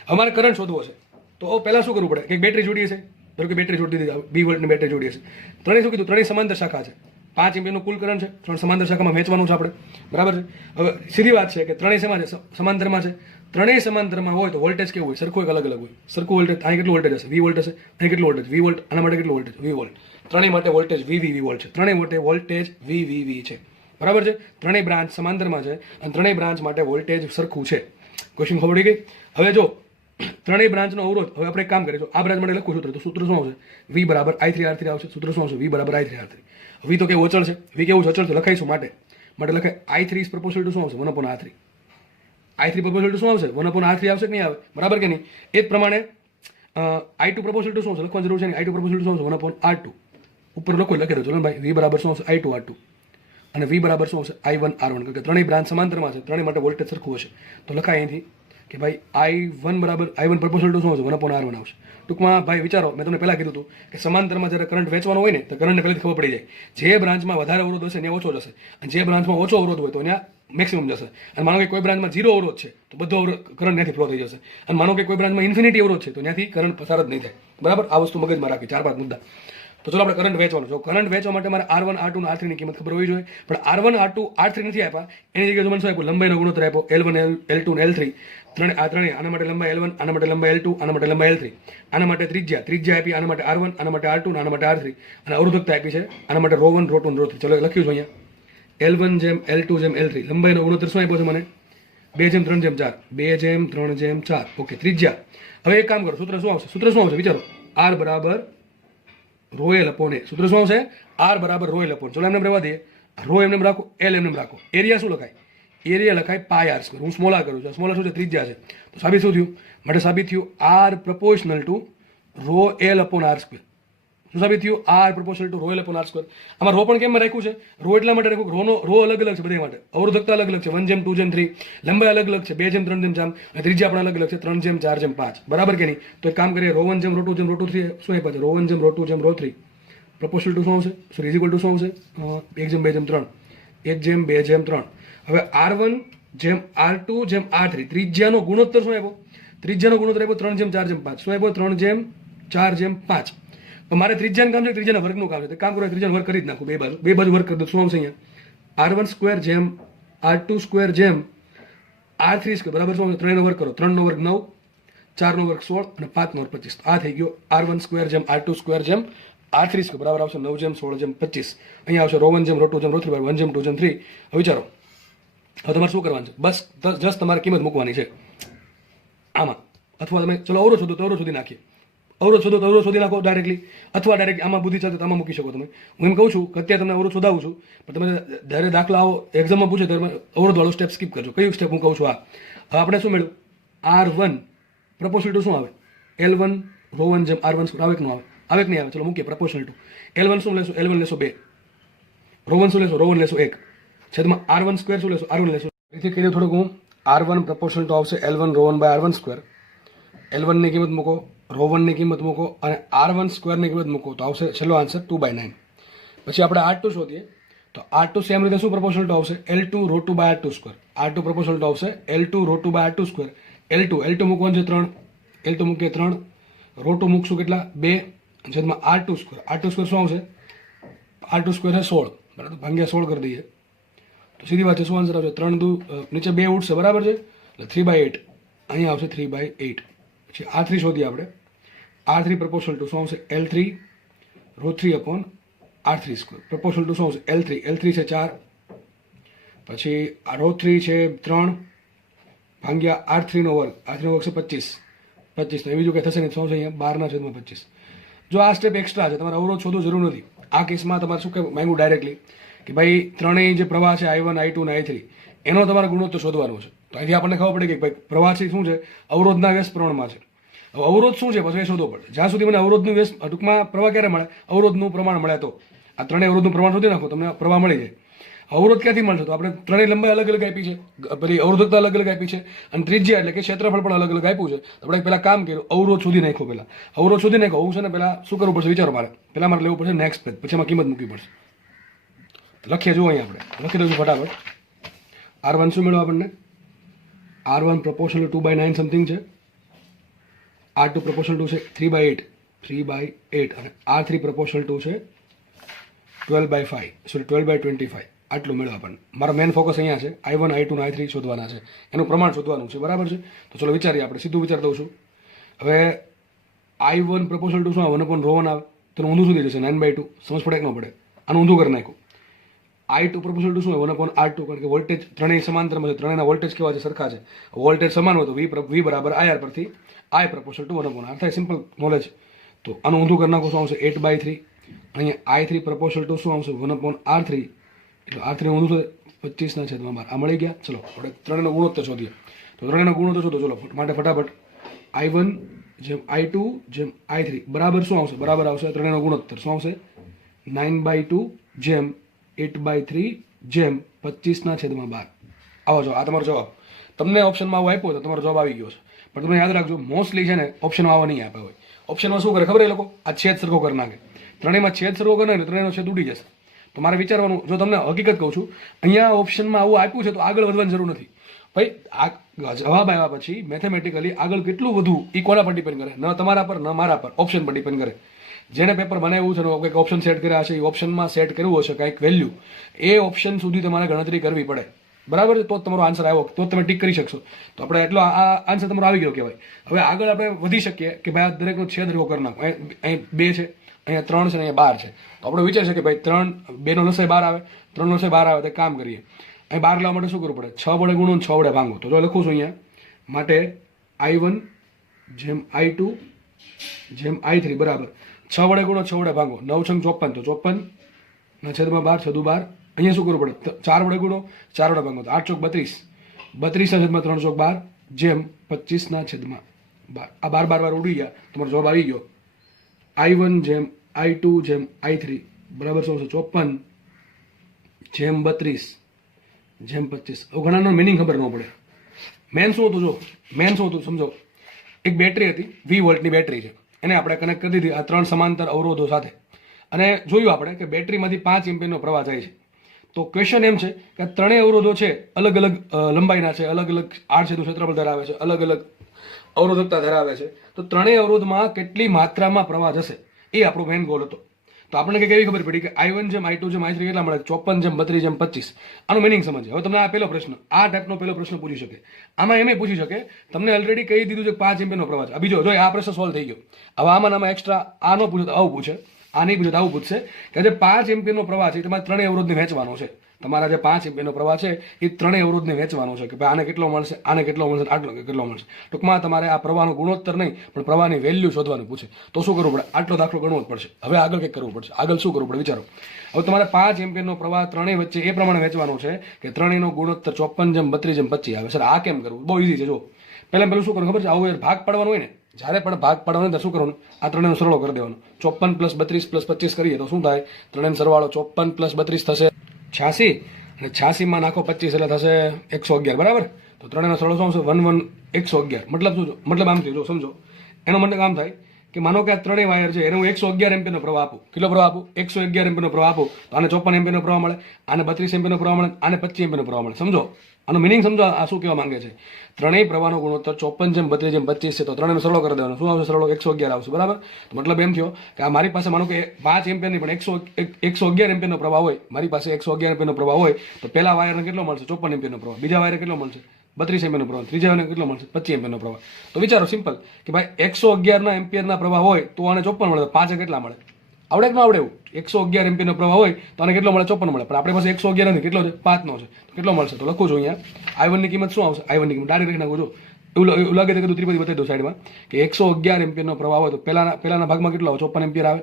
અમારે કરંટ શોધવો છે તો પહેલા શું કરવું પડે કે બેટરી જોડીએ છે. ધારો કે બેટરી જોડી દીધી, 2 વોલ્ટની બેટરી જોડીએ છે. ત્રણેય શું કીધું? ત્રણેય સમાંતર શાખા છે. 5 એમ્પિયરનું કુલ કરંટ છે, ત્રણ સમાંતર શાખામાં વહેંચવાનું છે આપણે, બરાબર છે. હવે સીધી વાત છે કે ત્રણેય શેમાં છે? સમાંતરમાં છે. ત્રણેય સમાંતરમાં હોય તો વોલ્ટેજ કેવું હોય? સરખું એક અલગ અલગ હોય. સરખું વોલ્ટેજ અહીં કેટલું વોલ્ટેજ હશે? V વોલ્ટ હશે. અહીં કેટલું વોલ્ટેજ? V volt. આના માટે કેટલું વોલ્ટેજ? V volt. ત્રણેય માટે વોલ્ટેજ VV વોલ્ટ છે. ત્રણેય માટે વોલ્ટેજ VV છે, બરાબર છે. ત્રણેય બ્રાન્ચ સમાંતરમાં છે અને ત્રણેય બ્રાન્ચ માટે વોલ્ટેજ સરખું છે. ક્વેશ્ચન ખબર પડી ગઈ? હવે જો ત્રણેય બ્રાન્ચનો અવરોધ, હવે આપણે એક કામ કરીએ, આ બ્રાન્ચ માટે લખું સૂત્ર, તો સૂત્ર શું આવશે? V બરાબર I3R3 આવશે. સૂત્ર શું આવશે? V બરાબર I3R3. V તો કેવું અચળ છે, V કેવું અચળ છે લખાઈશું માટે લખાય I3 ઇઝ પ્રપોર્શનલ ટુ શું આવશે? 1/R3. I3 પ્રપોર્શનલ ટુ શું આવશે? 1/R3 આવશે કે નહીં આવે? બરાબર કે નહીં? એ જ પ્રમાણે I2 પ્રપોર્શનલ ટુ શું આવશે? લખવાની જરૂર છે નહીં. I2 પ્રપોર્શનલ ટુ શું આવશે? 1/R2. ઉપર લખો, લખી દો. ચલો ભાઈ, V બરાબર શું આવશે? I2R2 અને V બરાબર શું આવશે? I1R1. કારણ કે ત્રણેય બ્રાન્ચ સમાંતરમાં છે, ત્રણેય માટે વોલ્ટેજ સરખું હશે. તો લખાય અહીંથી કે ભાઈ I1 બરાબર I1 પ્રપોર્શનલ ટુ શું આવશે? 1/R1 આવશે. ટૂંકમાં ભાઈ વિચારો, મેં તમને પહેલાં કીધું હતું કે સમાંતરમાં જ્યારે કરંટ વેચવાનો હોય ને તો કરંટને પહેલાંથી ખબર પડી જાય. જે બ્રાન્ચમાં વધારે અવરોધ હશે ત્યાં ઓછો જશે અને જે બ્રાન્ચમાં ઓછો અવરોધ હોય તો ત્યાં મેક્સિમમ જશે. અને માનો કે કોઈ બ્રાન્ચમાં 0 અવરોધ છે તો બધો કરંટ ત્યાંથી ફ્લો થઈ જશે. અને માનો કે કોઈ બ્રાન્ચમાં ઇન્ફિનિટી અવરોધ છે તો ત્યાંથી કરંટ પસાર જ નહીં થાય, બરાબર. આ વસ્તુ મગજમાં રાખી, 4-5 મુદ્દા. તો ચલો આપણે કરંટ વેચવાનું છે. કરંટ વેચવા માટે મારે R1, R2 અને R3 ની કિંમત ખબર હોવી જોઈએ. પણ R1, R2, R3 નથી આપ્યા, એની જગ્યાએ મને શું આપ્યું? લંબાઈનો ગુણોત્તર આપ્યો, L1, L2 અને L3. ત્રણેય આના માટે લંબાઈ L1, આના માટે લંબાઈ L2, આના માટે લંબાઈ L3. આના માટે ત્રિજ્યા આપી, આના માટે R1, આના માટે R2 અને આના માટે R3. અને અવરોધકતા આપી છે, આના માટે ρ1, ρ2 અને ρ3. ચલો લખ્યું છે અહીંયા L1 જેમ L2 જેમ L3. લંબાઈનો ગુણોત્તર શું આપ્યો છે મને? 2:3:4. 2:3:4. ઓકે. ત્રિજ્યા. હવે એક કામ કરો, સૂત્ર શું આવશે? સૂત્ર શું આવશે વિચારો? R બરાબર ρL/A. સૂત્ર શું આવશે? R બરાબર ρL/A. ચલો એમને રહેવા દઈએ. ρ એમને રાખો, L એમને રાખો. એરિયા શું લખાય? એરિયા લખાય πr². હું સ્મોલ r કરું છું. સ્મોલ r શું છે? ત્રિજ્યા છે. તો સાબિત શું થયું? માટે સાબિત થયું R પ્રપોર્શનલ ટુ ρL/r². શું સાબિત થયું? R proportional two ρL/r². આમાં ρ પણ કેમ રાખ્યું છે? ρ એટલા માટે રાખ્યું કે ρ અલગ અલગ છે બધા માટે. અવરોધકતા અલગ અલગ છે, 1:2:3. લંબાઈ અલગ અલગ છે, 2:3:4. અને ત્રિજ્યા પણ અલગ અલગ છે, 3:4:5. બરાબર કે નહીં? તો એક કામ કરીએ, ρ1 જેમ ρ2 જેમ ρ2 શું આપ્યા છે? ρ1 જેમ ρ2 જેમ ρ3 પ્રપોર્શનલ ટુ શું આવશે? સોરી, ઇઝ ઇક્વલ ટુ શું આવશે? 1:2:3. 1:2:3. હવે R1 જેમ R2 જેમ R3 ત્રિજ્યાનો ગુણોત્તર શું આપ્યો? ત્રિજ્યાનો ગુણોત્તર આપ્યો 3:4:5. શું આપ્યો? 3:4:5. તો મારે ત્રિજ્યાનું કામ છે, ત્રિજ્યાના વર્ગનું કામ છે. કામ કરો, ત્રિજ્યાનો વર્ગ કરી જ નાખું. બે બાજુ વર્ગ કરી દો. શું આવશે અહીંયા? R1² જેમ R2² જેમ R3². બરાબર. શું આવશે? 3નો વર્ગ કરો. 3નો વર્ગ 9, 4નો વર્ગ 16 અને 5નો વર્ગ 25. આ થઈ ગયો R1² જેમ R2² જેમ R3². બરાબર આવશે 9 જેમ 16 જેમ 25. અહીંયા આવશે ρ1 જેમ ρ2 જેમ ρ3 બરાબર 1:2 જેમ 3. હવે વિચારો, હવે તમારે શું કરવાનું છે? બસ જસ્ટ તમારે કિંમત મૂકવાની છે આમાં. અથવા તમે ચલો અવરોધ શોધો તો અવરોધ શોધી નાખીએ. અવરોધ શોધો તો અવરોધ શોધી નાખો ડાયરેક્ટલી. અથવા ડાયરેક્ટ આમાં બુદ્ધિ ચાલતો તો આમાં મૂકી શકો તમે. હું એમ કહું છું કે અત્યારે તમને અવરોધ શોધાવું છું, પણ તમે જ્યારે દાખલા આવો એક્ઝામમાં પૂછે તો અવરોધવાળું સ્ટેપ સ્કીપ કરજો. કયું સ્ટેપ હું કહું છું? હવે આપણે શું મળ્યું? R1 પ્રપોર્શનલ ટુ શું આવે? L1 ρ1 જેમ R1² આવે કે ન આવે? આવે કે નહીં આવે? ચલો મૂકીએ પ્રપોર્શનલ ટુ. L1 શું લેશો? L1 લેશો 2. ρ1 શું લેશો? ρ1 લેશો 1. છેદમાં R1² શું લેશો? R1 લેશો. એથી કહી દો થોડુંક હું. R1 પ્રપોર્શનલ ટુ આવશે L1 ρ1/R1². L1 ની કિંમત મૂકો, ρ1 ની કિંમત મૂકો અને R1² ની કિંમત મૂકો તો આવશે છેલ્લો આન્સર 2/9. પછી આપણે R2 શોધીએ તો R2 સેમ રીતે શું પ્રપોર્શનલ ટુ આવશે? L2 ρ2/R2². R2 proportional two આવશે L2 ρ2/R2². L2 મૂકવાનું છે 3. L2 મૂકીએ 3. ρ2 મૂકશું કેટલા? 2 છેદમાં R2². R2² શું આવશે? R2² છે 16. બરાબર, ભાગ્યા 16 કરી દઈએ તો સીધી વાત છે. શું આન્સર આવશે? 3 નીચે 2 ઉઠશે, બરાબર છે, એટલે 3/8. અહીંયા આવશે 3/8. પછી R3 શોધીએ આપણે. R3 પ્રપોર્શનલ ટુ શું આવશે? L3 ρ3/R3². પ્રપોર્શનલ ટુ શું આવશે? L3 છે 4. પછી ρ3 છે 3 ભાગ્યા R3નો વર્ગ. R3નો વર્ગ છે 25. તો એ બીજું કંઈ થશે નહીં. શું આવશે અહીંયા? 12/25. જો આ સ્ટેપ એક્સ્ટ્રા છે, તમારે અવરોધ શોધવો જરૂર નથી. આ કેસમાં તમારે શું કહેવું માંગ્યું ડાયરેક્ટલી કે ભાઈ ત્રણેય જે પ્રવાહ છે I1, I2 અને I3 એનો તમારે ગુણોત્તર શોધવાનો છે. તો અહીંથી આપણને ખબર પડે કે ભાઈ પ્રવાહ છે શું છે? અવરોધના વ્યસ્ત પ્રમાણમાં છે. હવે અવરોધ શું છે પછી એ શોધવો પડે. જ્યાં સુધી મને અવરોધનું વ્યસ્ત ટૂંકમાં પ્રવાહ ક્યારે મળે? અવરોધનું પ્રમાણ મળે તો. આ ત્રણેય અવરોધનું પ્રમાણ શોધી નાખો, તમને પ્રવાહ મળી જાય. અવરોધ ક્યાંથી મળશે? તો આપણે ત્રણેય લંબાઈ અલગ અલગ આપી છે, પેલી અવરોધકતા અલગ અલગ આપી છે, અને ત્રિજ્યા એટલે કે ક્ષેત્રફળ પણ અલગ અલગ આપ્યું છે. તો આપણે પહેલા કામ કર્યું, અવરોધ શોધી નાખ્યો. પહેલા અવરોધ શોધી નાખ્યો. હું છે ને પહેલા શું કરવું પડશે વિચારો. પહેલા મારે લેવું પડશે નેક્સ્ટ પેજ, પછી એમાં કિંમત મૂકવી પડશે. લખીએ જુઓ અહીંયા આપણે લખી દઉં છું ફટાફટ. R1 શું મળ્યું આપણને? R1 proportional to 2/9 સમથિંગ છે, R2 proportional to છે 3/8 અને R3 proportional to છે 12/25. આટલું મળ્યું આપણને. મારો મેન ફોકસ અહીંયા છે, I1 I2 અને I3 શોધવાના છે, એનું પ્રમાણ શોધવાનું છે, બરાબર છે? તો ચલો વિચારીએ આપણે, સીધું વિચાર દઉં છું. હવે I1 proportional to શું આવે? 1/ρ1 આવે, તો ઊંધું સુધી જશે 9/2. સમજ પડે કે ન પડે? આનું ઊંધું કરી નાખ્યું. I2 proportional to શું હોય? 1/R2, કારણ કે વોલ્ટેજ ત્રણેય સમાંતરમાં છે, ત્રણેયના વોલ્ટેજ કેવા છે? સરખા છે. વોલ્ટેજ સમાન હોય તો V બરાબર IR પરથી I proportional to 1/R થાય. Simple knowledge. તો આનું ઊંધું કરી નાખો, શું આવશે? 8/3. અહીંયા I3 proportional to શું આવશે? 1/R3. એટલે R3 ઊંધું છે 25/12. આ મળી ગયા. ચલો આપણે ત્રણેયનો ગુણોત્તર શોધીએ. તો ત્રણેયનો ગુણોત્તર શોધો. ચલો માટે ફટાફટ I1 જેમ I2 જેમ I3 બરાબર શું આવશે? બરાબર આવશે ત્રણેયનો ગુણોત્તર શું આવશે? 9/2 જેમ 8/3 જેમ 25/12. આવો જો આ તમારો જવાબ. તમને ઓપ્શનમાં આવું આપ્યો તો તમારો જવાબ આવી ગયો છે. પણ તમે યાદ રાખજો, મોસ્ટલી છે ને ઓપ્શનમાં આવો નહીં આપ્યા હોય. ઓપ્શનમાં શું કરે ખબર? એ લોકો આ છેદ સરખો કરી નાખે. ત્રણેયમાં છેદ સરખો કરે ને ત્રણેયનો છેદ ઉડી જશે. તો મારે વિચારવાનું, જો તમને હકીકત કહું છું, અહીંયા ઓપ્શનમાં આવું આપ્યું છે તો આગળ વધવાની જરૂર નથી ભાઈ. આ જવાબ આવ્યા પછી મેથેમેટિકલી આગળ કેટલું વધુ એ કોના પર ડિપેન્ડ કરે? ન તમારા પર ન મારા પર, ઓપ્શન પર ડિપેન્ડ કરે. જેને પેપર બનાવ્યું છે ને કંઈક ઓપ્શન સેટ કર્યા છે, એ ઓપ્શનમાં સેટ કર્યું હશે કંઈક વેલ્યુ, એ ઓપ્શન સુધી તમારે ગણતરી કરવી પડે, બરાબર છે? તો જ તમારો આન્સર આવ્યો, તો જ તમે ટીક કરી શકશો. તો આપણે એટલો આ આન્સર તમારો આવી ગયો કહેવાય. હવે આગળ આપણે વધી શકીએ કે ભાઈ આ દરેકનો છેદ રેખો કરી નાખો. અહીં 2 છે, અહીંયા 3 છે, અહીંયા 12 છે. તો આપણે વિચાર છે કે ભાઈ 2નો લસાઈ 12 આવે, 3નો લસાઈ 12 આવે. તો કામ કરીએ, અહીં 12 લાવવા માટે શું કરવું પડે? 6 વડે ગુણો, 6 વડે ભાંગો. તો જો લખું છું અહીંયા માટે I1 જેમ I2 જેમ I3 બરાબર 6 વડે ગુણો, 6 વડે ભાંગો. 9 × 54, તો 54/12 છેદું 12. અહીંયા શું કરવું પડે? 4 વડે ગુણો, 4 વડે ભાંગો, તો 8 × 32. 32/3 × 12 જેમ 25/12. આ 12 વાર ઉડી ગયા, તમારો જવાબ આવી ગયો. I1 જેમ I2 જેમ I3 બરાબર શું આવશે? 54 જેમ 32 જેમ 25. હવે ઘણાનો મિનિંગ ખબર ન પડે. મેન શું હતું? જો મેન શું હતું સમજો. એક બેટરી હતી, 20 વોલ્ટની બેટરી છે, એને આપણે કનેક્ટ કરી દીધી આ 3 સમાંતર અવરોધો સાથે, અને જોયું આપણે કે બેટરીમાંથી 5 એમ્પિયરનો પ્રવાહ જાય છે. તો ક્વેશ્ચન એમ છે કે ત્રણેય અવરોધો છે અલગ અલગ લંબાઈના છે, અલગ અલગ આડછેદનું ક્ષેત્રફળ ધરાવે છે, અલગ અલગ અવરોધકતા ધરાવે છે. તો ત્રણેય અવરોધમાં કેટલી માત્રામાં પ્રવાહ જશે એ આપણો મેઇન ગોલ હતો. તો આપણને કંઈક એવી ખબર પડી કે I1 જેમ I2 જેમ I3 કેટલા મળે? 54 જેમ 32 જેમ 25. આનું મિનિંગ સમજે. હવે તમને આ પહેલો પ્રશ્ન, આ ટાઈપનો પહેલો પ્રશ્ન પૂછી શકે. આમાં એમ પૂછી શકે, તમને ઓલરેડી કહી દીધું છે 5 એમ્પિયરનો પ્રવાહ છે. આ બીજો જો આ પ્રશ્ન સોલ્વ થઈ ગયો. હવે આમાં એક્સ્ટ્રા આ ન પૂછે તો આવું પૂછે, આ નહીં પૂછે તો આવું પૂછશે કે જે 5 એમ્પિયરનો પ્રવાહ છે એ તમારે ત્રણેય અવરોધને વહેંચવાનો છે. તમારા જે 5 એમ્પિયરનો પ્રવાહ છે એ ત્રણેય અવરોધને વહેંચવાનો છે કે ભાઈ આને કેટલો મળશે, આને કેટલો મળશે, આટલો કેટલો મળશે. ટૂંકમાં તમારે આ પ્રવાહનો ગુણોત્તર નહીં પણ પ્રવાહની વેલ્યુ શોધવાનું પૂછે. તો શું કરવું પડે? આટલો દાખલો ગણવો જ પડશે. હવે આગળ કંઈક કરવું પડશે. આગળ શું કરવું પડે વિચારો. હવે તમારે 5 એમ્પિયરનો પ્રવાહ ત્રણેય વચ્ચે એ પ્રમાણે વહેંચવાનો છે કે ત્રણેયનો ગુણોત્તર 54 જેમ 32 જેમ 25 આવે. સર આ કેમ કરવું? બહુ ઇઝી છે. જો પહેલું શું કરવું ખબર છે? આવું ભાગ પાડવાનો હોય ને, જ્યારે પણ ભાગ પાડવાનો હોય તો શું કરવાનું? આ ત્રણેયનો સરવાળો કરી દેવાનો. 54 + 32 + 25 કરીએ તો શું થાય? ત્રણેયનો સરવાળો 54 + 32 થશે 86, અને 86માં નાખો 25 એટલે થશે 111, બરાબર? તો ત્રણેયનો સરવાળો શું આવશે? 111. મતલબ શું? મતલબ આમ થયું, જો સમજો. એનો મતલબ આમ થાય કે માનો કે આ ત્રણેય વાયર છે એને હું 111 એમ્પિયરનો પ્રવાહ આપું. કેટલો પ્રવાહ આપું? 111 એમ્પિયરનો પ્રવાહ આપું. તો આને 54 એમ્પિયરનો પ્રવાહ મળે, આને 32 એમ્પિયરનો પ્રવાહ મળે, આને 25 એમ્પિયરનો પ્રવાહ મળે. સમજો આનો મિનિંગ સમજો. આ શું કહેવા માંગે છે? ત્રણેય પ્રવાહનો ગુણોત્તર 54 જેમ 32 જેમ 25 છે. તો ત્રણેયનો સરવાળો કરી દેવાનો. શું આવશે? સરવાળો 111 આવશે, બરાબર? તો મતલબ એમ થયો કે આ મારી પાસે માનો કે 5 એમ્પિયર નહીં પણ 111 એમ્પિયરનો પ્રવાહ હોય. મારી પાસે 111 એમ્પિયરનો પ્રવાહ હોય તો પહેલા વાયરને કેટલો મળશે? 54 એમ્પિયરનો પ્રવાહ. બીજા વાયરને કેટલો મળશે? 32 એમ્પિયરનો પ્રવાહ. ત્રીજા વાયરને કેટલો મળશે? 25 એમ્પિયરનો પ્રવાહ. તો વિચારો સિમ્પલ કે ભાઈ 111 એમ્પિયરના પ્રવાહ હોય તો આને 54 મળે, તો 5 કેટલા મળે? આવડે કે ન આવડે? એવું 111 એમ્પિયરનો પ્રવાહ હોય તો આને કેટલો મળે? 54 મળે. પણ આપણી પાસે 111 નથી, કેટલો છે? 5નો છે. તો કેટલો મળશે? તો લખું છું અહીંયા I1 ની કિંમત શું આવશે? I1 ની કિંમત ડાયરેક્ટ લખી નાખું. જો એવું લાગે તો કીધું ત્રિપદી બતાવી દો સાઈડમાં કે 111 એમ્પિયરનો પ્રવાહ હોય તો પહેલાના ભાગમાં કેટલો આવે? 54 એમ્પિયર આવે.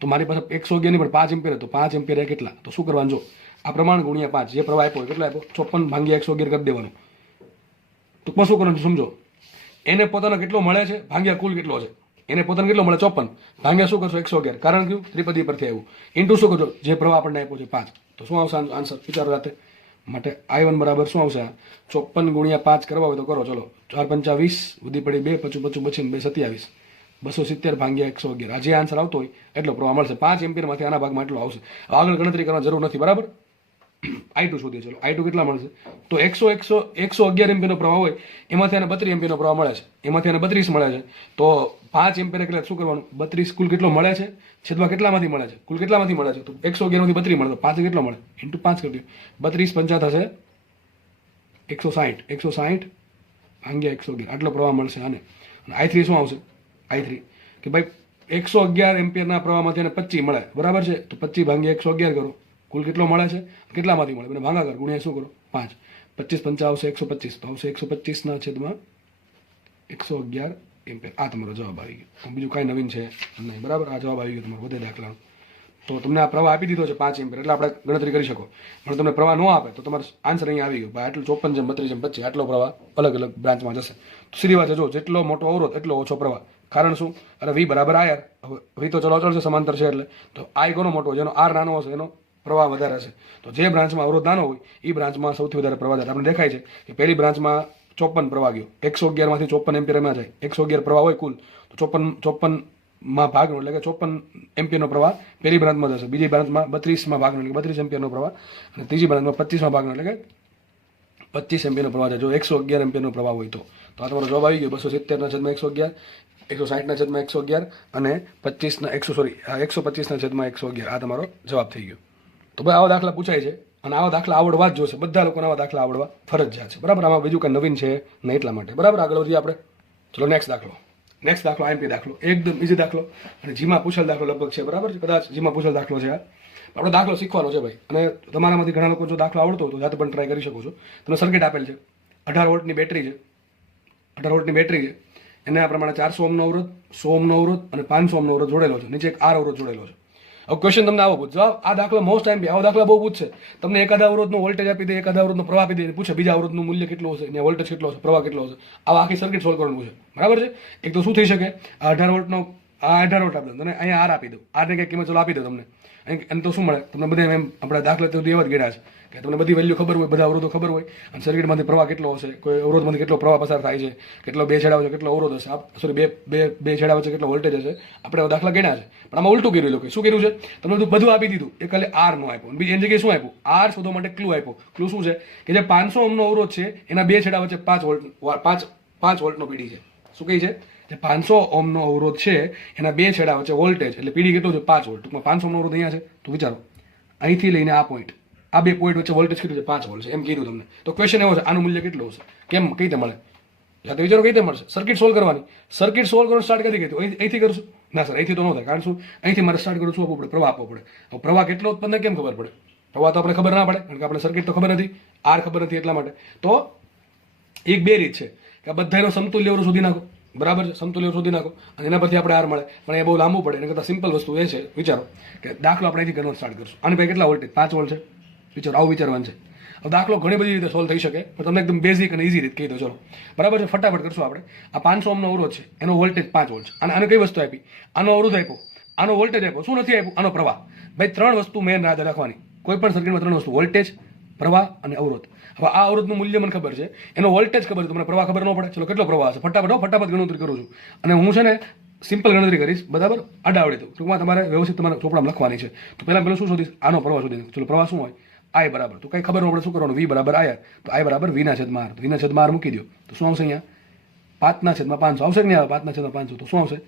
તો મારી પાસે 111 નહીં પણ 5 એમ્પિયર, તો 5 એમ્પિયર એ કેટલા? તો શું કરવાનું? જો આ પ્રમાણ ગુણ્યા 5, જે પ્રવાહ આપ્યો કેટલો આપ્યો? 54 ભાગ્યા 111 કરી દેવાનો. ટૂંકમાં શું કરવાનું સમજો. એને પોતાનો કેટલો મળે છે ભાગ્યા કુલ કેટલો છે. એને પોતાને કેટલો મળે? 54 ભાગ્યા શું કરશો? 111. કારણ કયું? ત્રિપદી પરથી આવ્યું. ઇન્ટુ શું કરશો? જે પ્રવાહ આપણને આપ્યો છે 5. તો શું આવશે આન્સર વિચારો રાતે. માટે I1 બરાબર શું આવશે? 54 ગુણ્યા 5 કરવા હોય તો કરો. ચલો 4 પંચા 20, વધી પડી 2, પચું પચું બચીને 2 27, 270 ભાગ્યા 111. આ જે આન્સર આવતો હોય એટલો પ્રવાહ મળશે. 5 એમ્પિયરમાંથી આના ભાગમાં એટલો આવશે. આગળ ગણતરી કરવાની જરૂર નથી, બરાબર. I2 શોધીએ. ચલો I2 કેટલા મળશે? તો 111 એમ્પિયરનો પ્રવાહ હોય એમાંથી આને 32 એમ્પિયરનો પ્રવાહ મળે છે, એમાંથી આને 32 મળે છે. તો 5 એમ્પિયર એટલે શું કરવાનું? 32 કુલ કેટલો મળે છે છેદમાં કેટલામાંથી મળે છે? કુલ કેટલામાંથી મળે છે? તો 111 માંથી 32 મળે તો 5 કેટલો મળે? ઇન્ટુ 5 કરી દો. 32 પંચા થશે 160, 160 ભાગ્યા 111 આટલો પ્રવાહ મળશે આને. અને I3 શું આવશે? I3 કે ભાઈ 111 એમ્પિયરના પ્રવાહમાંથી આને 25 મળે, બરાબર છે. તો 25 ભાગ્યા 111 કરો, કુલ કેટલો મળે છે? કેટલામાંથી મળે? મને ભાગાકાર ગુણ્યા શું કરો? 5. 25 પંચા આવશે 125, તો આવશે 125 છેદમાં 111 એમ્પિયર. આ તમારો જવાબ આવી ગયો. બીજું કાંઈ નવીન છે નહીં, બરાબર. આ જવાબ આવી ગયો તમારો વધે દાખલાનો. તો તમને આ પ્રવાહ આપી દીધો છે 5 એમ્પિયર, એટલે આપણે ગણતરી કરી શકો. પણ તમને પ્રવાહ ન આપે તો તમારો આન્સર અહીંયા આવી ગયો. ભાઈ આટલું 54 જેમ 32 જેમ 25 આટલો પ્રવાહ અલગ અલગ બ્રાન્ચમાં જશે. તો સીધી વાત છે, જો જેટલો મોટો અવરોધ એટલો ઓછો પ્રવાહ. કારણ શું? અરે V બરાબર IR. V તો ચલો અચળ છે, સમાંતર છે, એટલે તો I કોનો મોટો? જેનો R નાનો હશે એનો પ્રવાહ વધારે હશે. તો જે બ્રાન્ચમાં અવરોધ નાનો હોય એ બ્રાન્ચમાં સૌથી વધારે પ્રવાહ જાય. આપણે દેખાય છે કે પહેલી બ્રાન્ચમાં 54 પ્રવાહ ગયો, 111 માંથી 54 એમ્પિયર એમાં જાય. 111 પ્રવાહ હોય કુલ, તો 54 માં ભાગનો એટલે કે 54 એમ્પિયરનો પ્રવાહ પહેલી બ્રાન્ચમાં જશે. બીજી બ્રાન્ચમાં 32 માં ભાગનો એટલે કે 32 એમ્પિયરનો પ્રવાહ, અને ત્રીજી બ્રાન્ચમાં 25 માં ભાગનો એટલે કે 25 એમ્પિયરનો પ્રવાહ છે. જો 111 એમ્પિયરનો પ્રવાહ હોય તો આ તમારો જવાબ આવી ગયો. 270/111, 160/111 અને 125/111. આ તમારો જવાબ થઈ ગયો. તો ભાઈ આવા દાખલા પૂછાય છે અને આવા દાખલા આવડવા જ જોશે. બધા લોકોને આવા દાખલા આવડવા ફરજિયાત છે, બરાબર. આમાં બીજું કંઈ નવીન છે નહીં, એટલા માટે, બરાબર. આગળ વધીએ આપણે. ચલો નેક્સ્ટ દાખલો IMP દાખલો, એકદમ ઇઝી દાખલો અને જીમાં પૂછેલ દાખલો લગભગ છે, બરાબર છે. કદાચ જીમાં પૂછેલ દાખલો છે. આપણે દાખલો શીખવાનો છે ભાઈ. અને તમારામાંથી ઘણા લોકો જો દાખલો આવડતો હોય તો જાતે પણ ટ્રાય કરી શકો છો. તમને સર્કિટ આપેલ છે, 18 વોલ્ટની બેટરી છે, 18 વોલ્ટની બેટરી છે. એના પ્રમાણે 400 ઓહ્મનો અવરોધ, 100 ઓહ્મનો અવરોધ અને 500 ઓહ્મનો અવરોધ જોડેલો છે. નીચે એક R અવરોધ જોડેલો છે. હવે ક્વેશ્ચન તમને આવો પૂછે. આ દાખલો મોસ્ટ IMP, આવો દાખલા બહુ પૂછશે. તમને એકાદા અવરોધનો વોલ્ટેજ આપી દે, એકાદા અવરોધનો પ્રવાહ આપી દે, પૂછે બીજા અવરોધનું મૂલ્ય કેટલું હશે, ત્યાં વોલ્ટેજ કેટલો હશે, પ્રવાહ કેટલો હશે. આવા આખી સર્કિટ સોલ્વ કરવાનું પૂછે, બરાબર છે. એક તો શું થઈ શકે, આ 18 વોલ્ટનો, આ 18 વોલ્ટ આપી દો અને અહીંયા R આપી દો. R ને કંઈક કિંમત ચલો આપી દો તમને. એમ તો શું મળે તમને? બધા એમ આપણા દાખલા તો એવા જ ગેડા છે કે તમને બધી વેલ્યુ ખબર હોય, બધા અવરોધો ખબર હોય, અને સર્કિટમાંથી પ્રવાહ કેટલો હશે, કોઈ અવરોધમાંથી કેટલો પ્રવાહ પસાર થાય છે, કેટલો બે છેડા વચ્ચે કેટલો અવરોધ હશે, સોરી બે છેડા વચ્ચે કેટલો વોલ્ટેજ હશે. આપણે દાખલા ગણ્યા છે, પણ આમાં ઉલટું કર્યું. લોકો શું કર્યું છે? તમને બધું આપી દીધું, એ ખાલી R નો આપ્યો. બીજી એની જગ્યાએ શું આપ્યું? R શોધવા માટે ક્લુ આપ્યો. ક્લુ શું છે કે જે 500 ઓહ્મનો અવરોધ છે એના બે છેડા વચ્ચે 5 વોલ્ટનો પીડી છે. શું કહી છે? જે 500 ઓહ્મનો અવરોધ છે એના બે છેડા વચ્ચે વોલ્ટેજ એટલે પીડી કેટલો છે? 5 વોલ્ટ. ટૂંકમાં 500 ઓહ્મનો અવરોધ અહીંયા છે, તો વિચારો અહીંથી લઈને આ પોઈન્ટ, આ બે પોઈન્ટ વચ્ચે વોલ્ટેજ કેટલું છે? 5 વોલ્ટ છે, એમ કીધું તમને. તો ક્વેશ્ચન એવો છે, આનું મૂલ્ય કેટલું હશે? કેમ, કઈ રીતે મળે? યા તો વિચારો કઈ રીતે મળશે? સર્કિટ સોલ્વ કરવાની. સર્કિટ સોલ્વ કરવાનું સ્ટાર્ટ કરી દીધું, અહીંથી કરશું? ના સર, અહીંથી તો ન થાય. કારણ શું? અહીંથી મારે સ્ટાર્ટ કરું, શું આપવું પડે? પ્રવાહ આપવો પડે. હવે પ્રવાહ કેટલો ઉત્પન્ન કેમ ખબર પડે? પ્રવાહ તો આપણે ખબર ના પડે, કારણ કે આપણે સર્કિટ તો ખબર નથી, R ખબર નથી, એટલા માટે. તો એક બે રીત છે કે આ બધાનો સમતુલ્ય અવરોધ શોધી નાખો, બરાબર છે. સમતુલ્ય શોધી નાખો અને એના પરથી આપણે R મળે. પણ એ બહુ લાંબુ પડે. એના કરતાં સિમ્પલ વસ્તુ એ છે, વિચારો કે દાખલો આપણે અહીંથી ગણવાનું સ્ટાર્ટ કરશું. આની ભાઈ કેટલા વોલ્ટેજ? 5 વોલ્ટ છે. વિચારો, આવું વિચારવાનું છે. હવે દાખલો ઘણી બધી રીતે સોલ્વ થઈ શકે, પણ તમને એકદમ બેઝિક અને ઇઝી રીત કહી દો. ચલો, બરાબર છે, ફટાફટ કરશું આપણે. આ 500 ઓહ્મનો અવરોધ છે, એનો વોલ્ટેજ 5 વોલ્ટ છે. અને આને કઈ વસ્તુ આપી? આનો અવરોધ આપ્યો, આનો વોલ્ટેજ આપ્યો. શું નથી આપ્યું? આનો પ્રવાહ. ભાઈ 3 વસ્તુ મેન યાદ રાખવાની. કોઈ પણ સર્કિટમાં 3 વસ્તુ: વોલ્ટેજ, પ્રવાહ અને અવરોધ. હવે આ અવરોધનું મૂલ્ય મને ખબર છે, એનો વોલ્ટેજ ખબર છે, તમને પ્રવાહ ખબર ન પડે. ચલો, કેટલો પ્રવાહ હશે? ફટાફટ ગણતરી કરું છું. અને હું છે ને સિમ્પલ ગણતરી કરીશ, બરાબર, આડાવડી. તો ટૂંકમાં તમારે વ્યવસ્થિત તમારે ચોપડામાં લખવાની છે. તો પહેલાં શું શોધીશ? આનો પ્રવાહ શોધીશ. ચલો, પ્રવાહ શું હોય? I બરાબર, તો કઈ ખબર ન પડે શું કરવાનું? V બરાબર IR. તો I બરાબર V ના છેદમાં R. V ના છેદમાં R મૂકી દો, તો શું આવશે? અહીંયા 5/500 આવશે કે નહીં આવે? 5/500 તો શું આવશે?